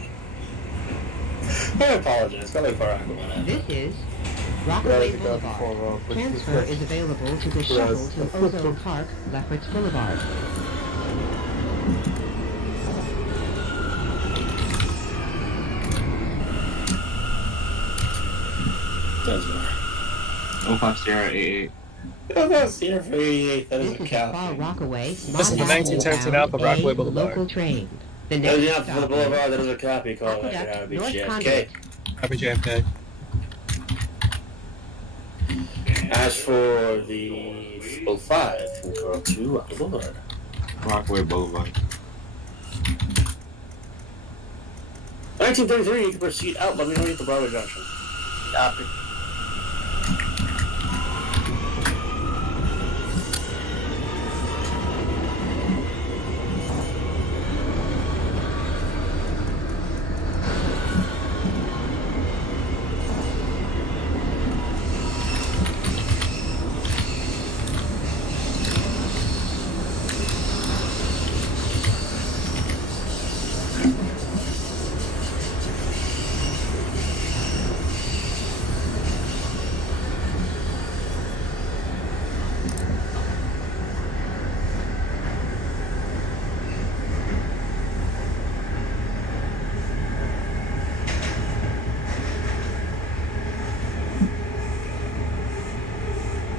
I apologize. Got like far out of This is Yeah, I Rockaway think that'd be far Boulevard. off. But Transfer is available to the shuttle to Ozone Park, Lefferts Boulevard. That's more. 05 Sierra 88. Oh, that's here for 88. That is This a is a cap. far Rockaway, This is Mott the Avenue 1917 bound Alpha Rockaway A Boulevard. local train. The That is next not the stop boulevard. is That is a copy call. That Aqueduct, gotta be North JFK. Conduit. Happy JFK. As for the 05, we go to Rockaway Boulevard. Rockaway Boulevard. 1933, you can proceed out, but we don't get the Broadway Junction. Copy.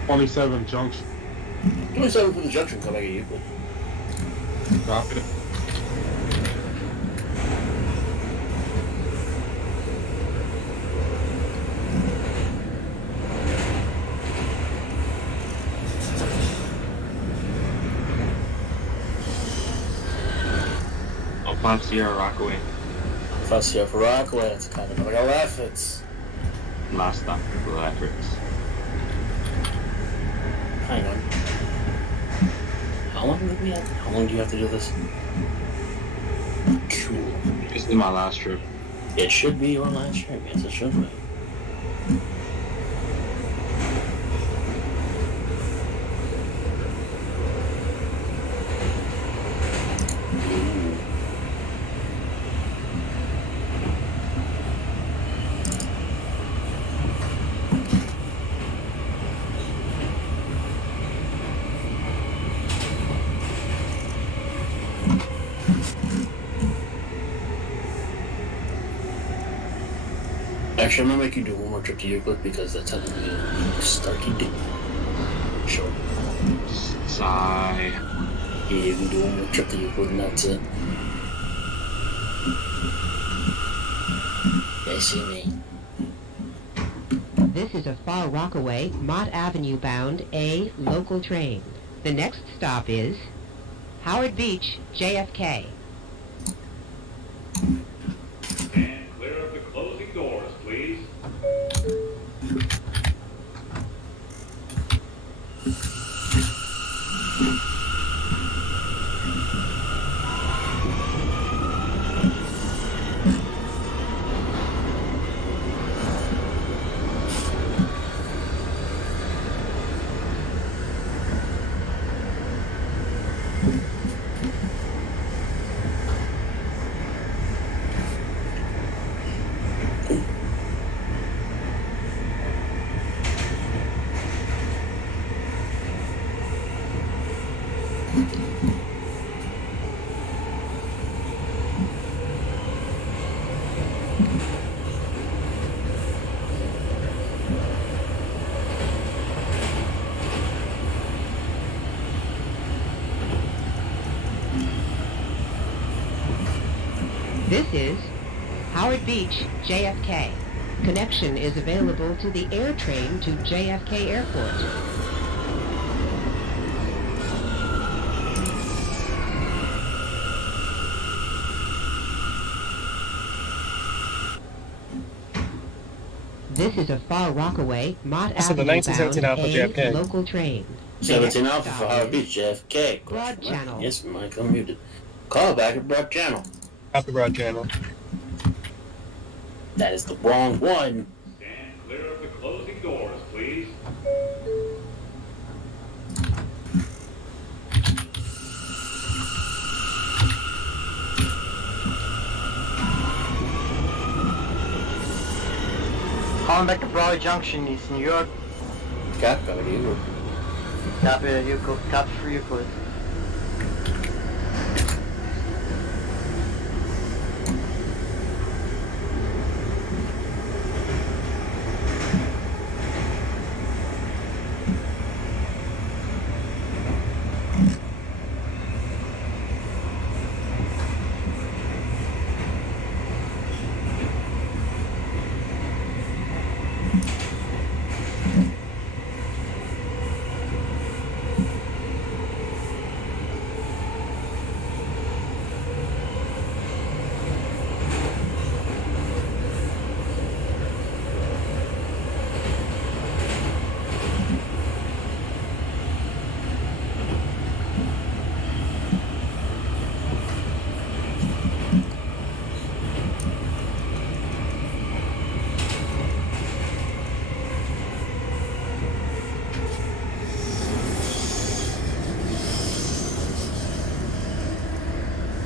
'27 Junction. 27 from the junction, come back at Euclid. Drop it. Oh, 05 Sierra Rockaway. First year for Rockaway, it's kind of like a laugh. It's. Last stop for Efforts. Hang on. How long do we have? How long do you have to do this? Cool. This is my last trip. It should be your last trip, yes, it should be. Actually, I'm gonna make you do one more trip to Euclid because that's how you start to do. Sure. Sigh. Yeah, you can do one more trip to Euclid and that's it. Yeah, see me. This is a far Rockaway, Mott Avenue bound A local train. The next stop is Howard Beach, JFK. Stand clear of the closing doors, please. This is Howard Beach, JFK. Connection is available to the air train to JFK Airport. This is a Far Rockaway, Mott This is the Avenue 1917 bound Alpha JFK. local train. 17 Alpha for Howard Beach, JFK. Broad channel. Yes, Mike, I'm muted. Call back at Broad Channel. Copy broad channel. That is the wrong one. Stand clear of the closing doors, please. Calling back to Broad Junction, East New York. Copy you. Copy that you go. Copy for you, please.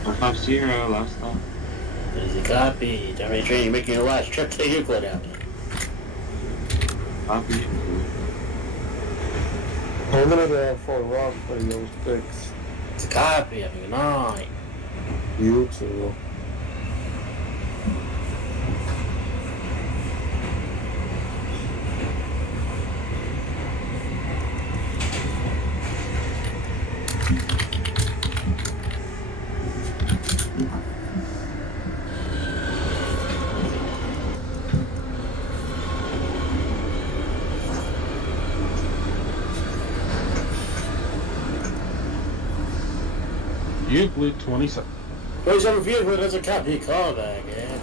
R5 Sierra, last stop. There's a copy. Terminator train, you're making your last trip to Euclid out. Copy. I'm gonna go for a rock for those picks. It's a copy. Have a good night. You too. Euclid 27. 27 for Euclid, there's a copy. Call back, yeah.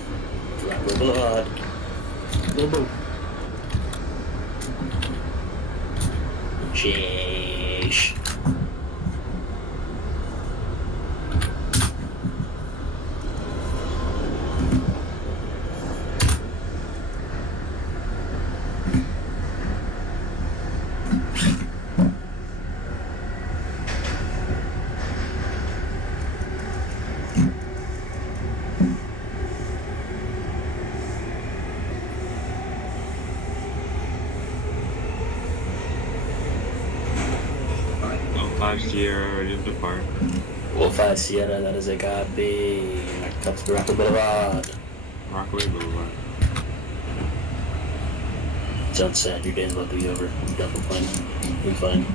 Drop the blood. Boom, boom. Sheesh. Sierra, ready to depart. Wolf 5 Sierra, that is a copy. Up to the Rockaway Boulevard. Rockaway Boulevard. Sounds sad, your day's about to be over. I'm done with fun. We're fine.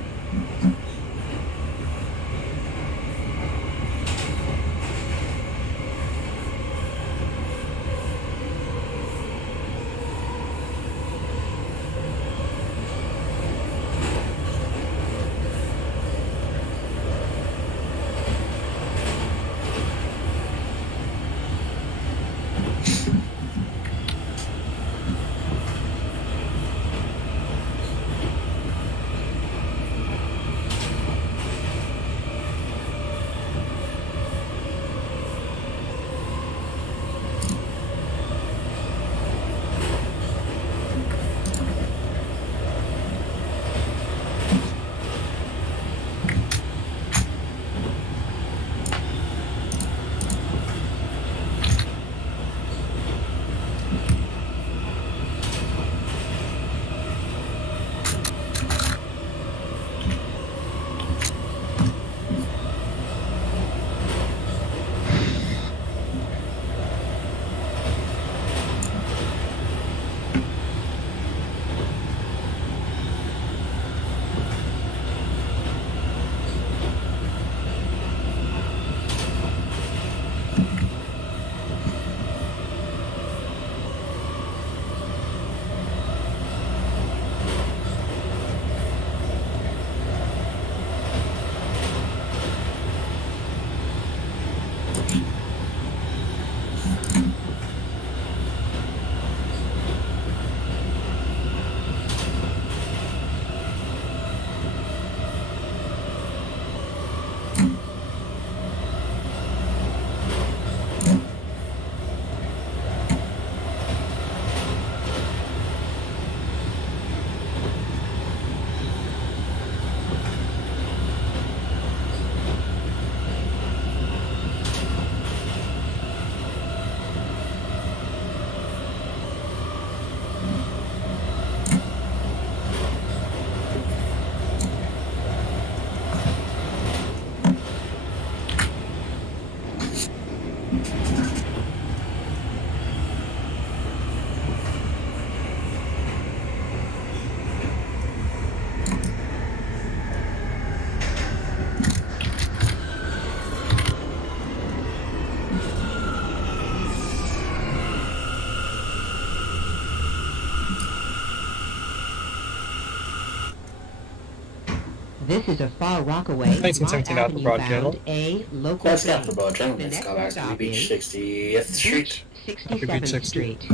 This is a Far Rockaway, Mott 1917 Alpha Avenue Broad bound Channel. A local That's train. Alpha Broad Channel. The Next next call back to stop Beach is 60th Street. Beach Beach 67th 60. Street.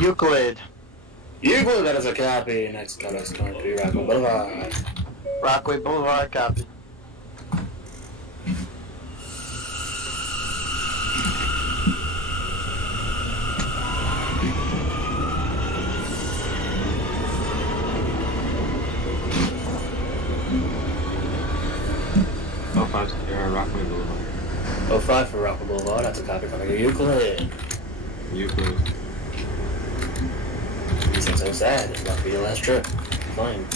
Euclid. Euclid, that is a copy. Next call back is going to be Rockaway Boulevard. Rockaway Boulevard, copy. Oh, 5 Sierra, Rockaway Boulevard. 05 for Rockaway Boulevard. That's a copy from Euclid. Euclid. You seem so sad. It's about to be your last trip. Fine.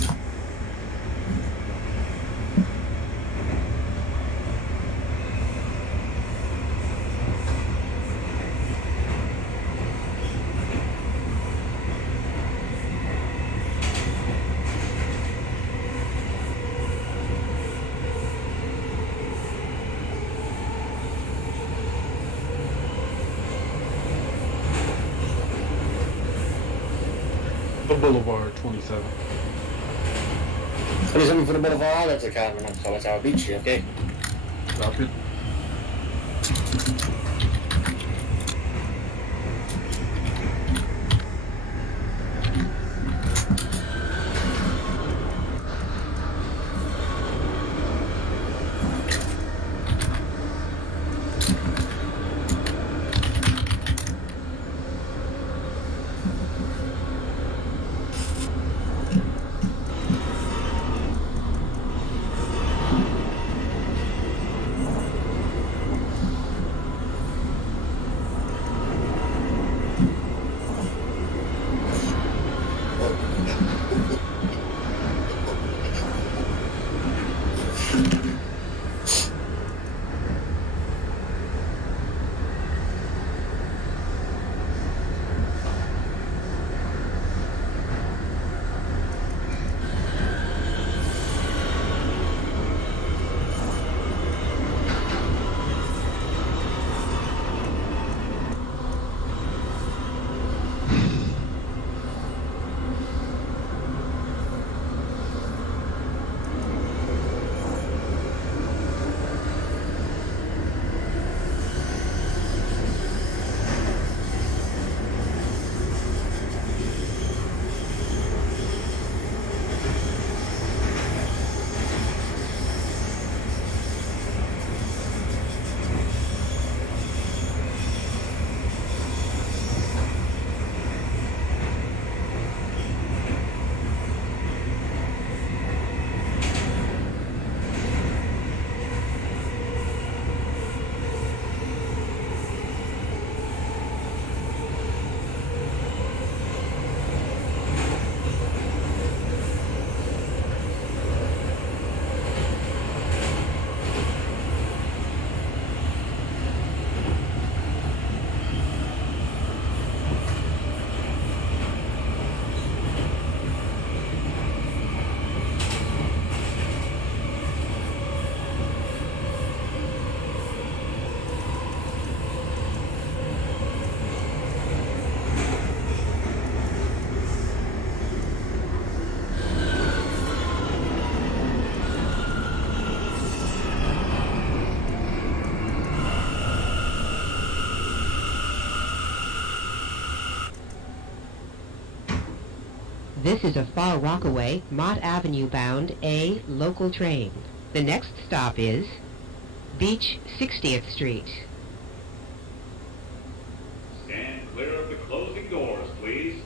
The Boulevard 27. 27 for the Boulevard. That's a copy. Next call back to Beach. Okay. Drop it. This is a Far Rockaway, Mott Avenue bound A local train. The next stop is Beach 60th Street. Stand clear of the closing doors, please.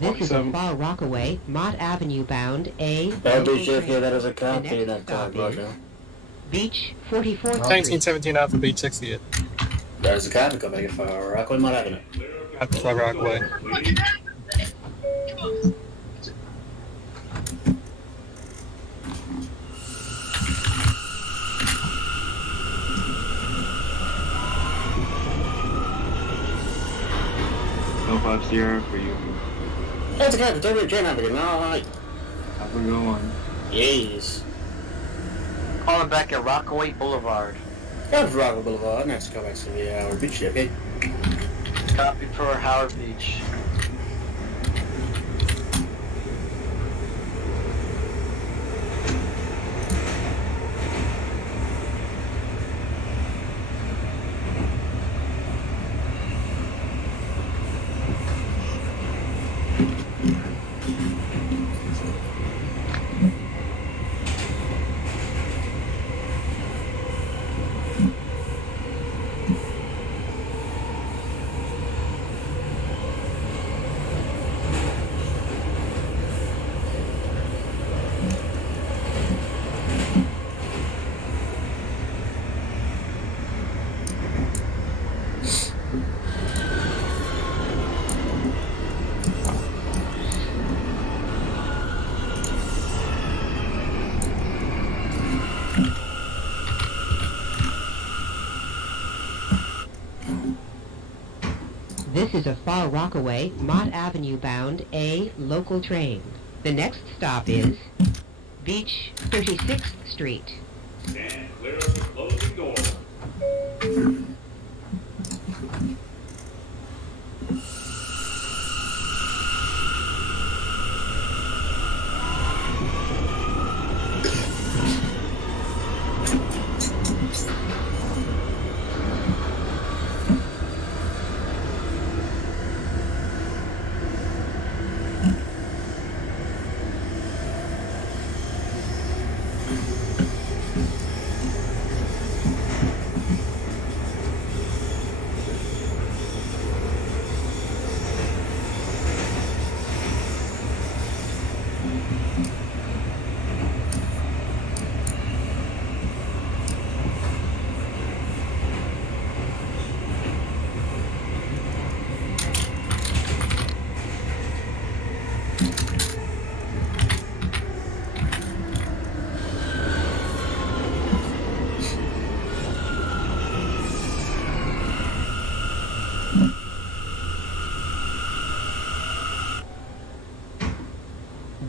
This is a Far Rockaway, Mott Avenue bound A. That local would just train. give that as a The count next to that stop is Roger. Beach 44th Street. 1917 Alpha Beach 68. That is a count to go back for Rockaway Mott Avenue. At Far Rockaway. No 5 Sierra for you. That's a count. Don't be a train navigation. Alright. Have a good one. Yes. Calling back at Rockaway Boulevard. That's Rockaway Boulevard. Next to come back to the Howard Beach, okay? Copy for Howard Beach. This is a Far Rockaway, Mott Avenue bound A local train. The next stop is Beach 36th Street. Stand clear of the closing doors.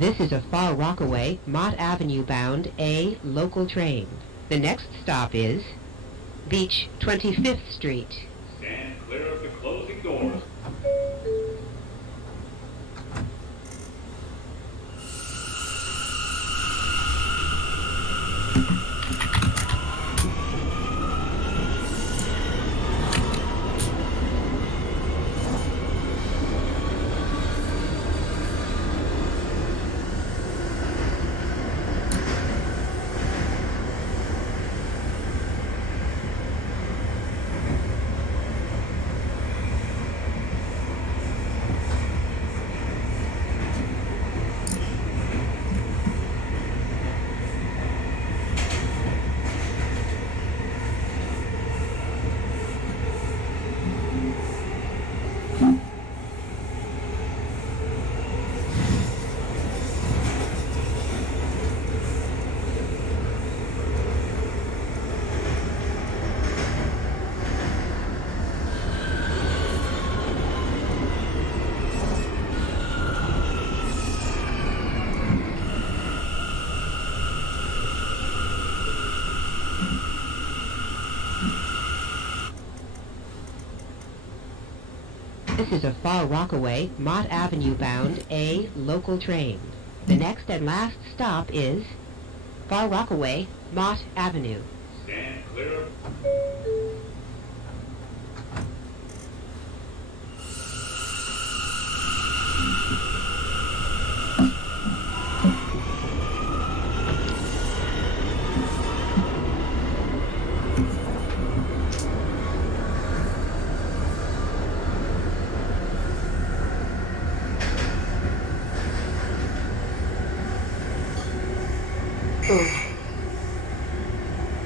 This is a Far Rockaway, Mott Avenue bound A local train. The next stop is Beach 25th Street. Stand clear of the closing doors. This is a Far Rockaway, Mott Avenue bound A local train. The next and last stop is Far Rockaway, Mott Avenue. Stand clear.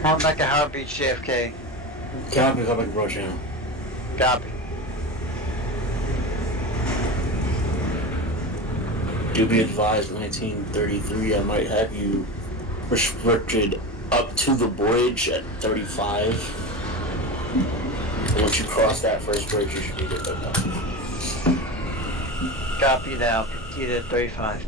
Calling back at Howard Beach, JFK. Copy, come back, bro, channel. Copy. Do be advised, 1933, I might have you restricted up to the bridge at 35. Once you cross that first bridge, you should be good to go. Copy now. Continue to 35.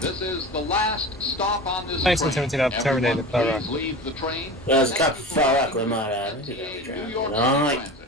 This is the last stop on this 1917 train. I've terminated Everyone, Far Rock. please leave the train. Yeah, it's got Far Rock, New York Transit.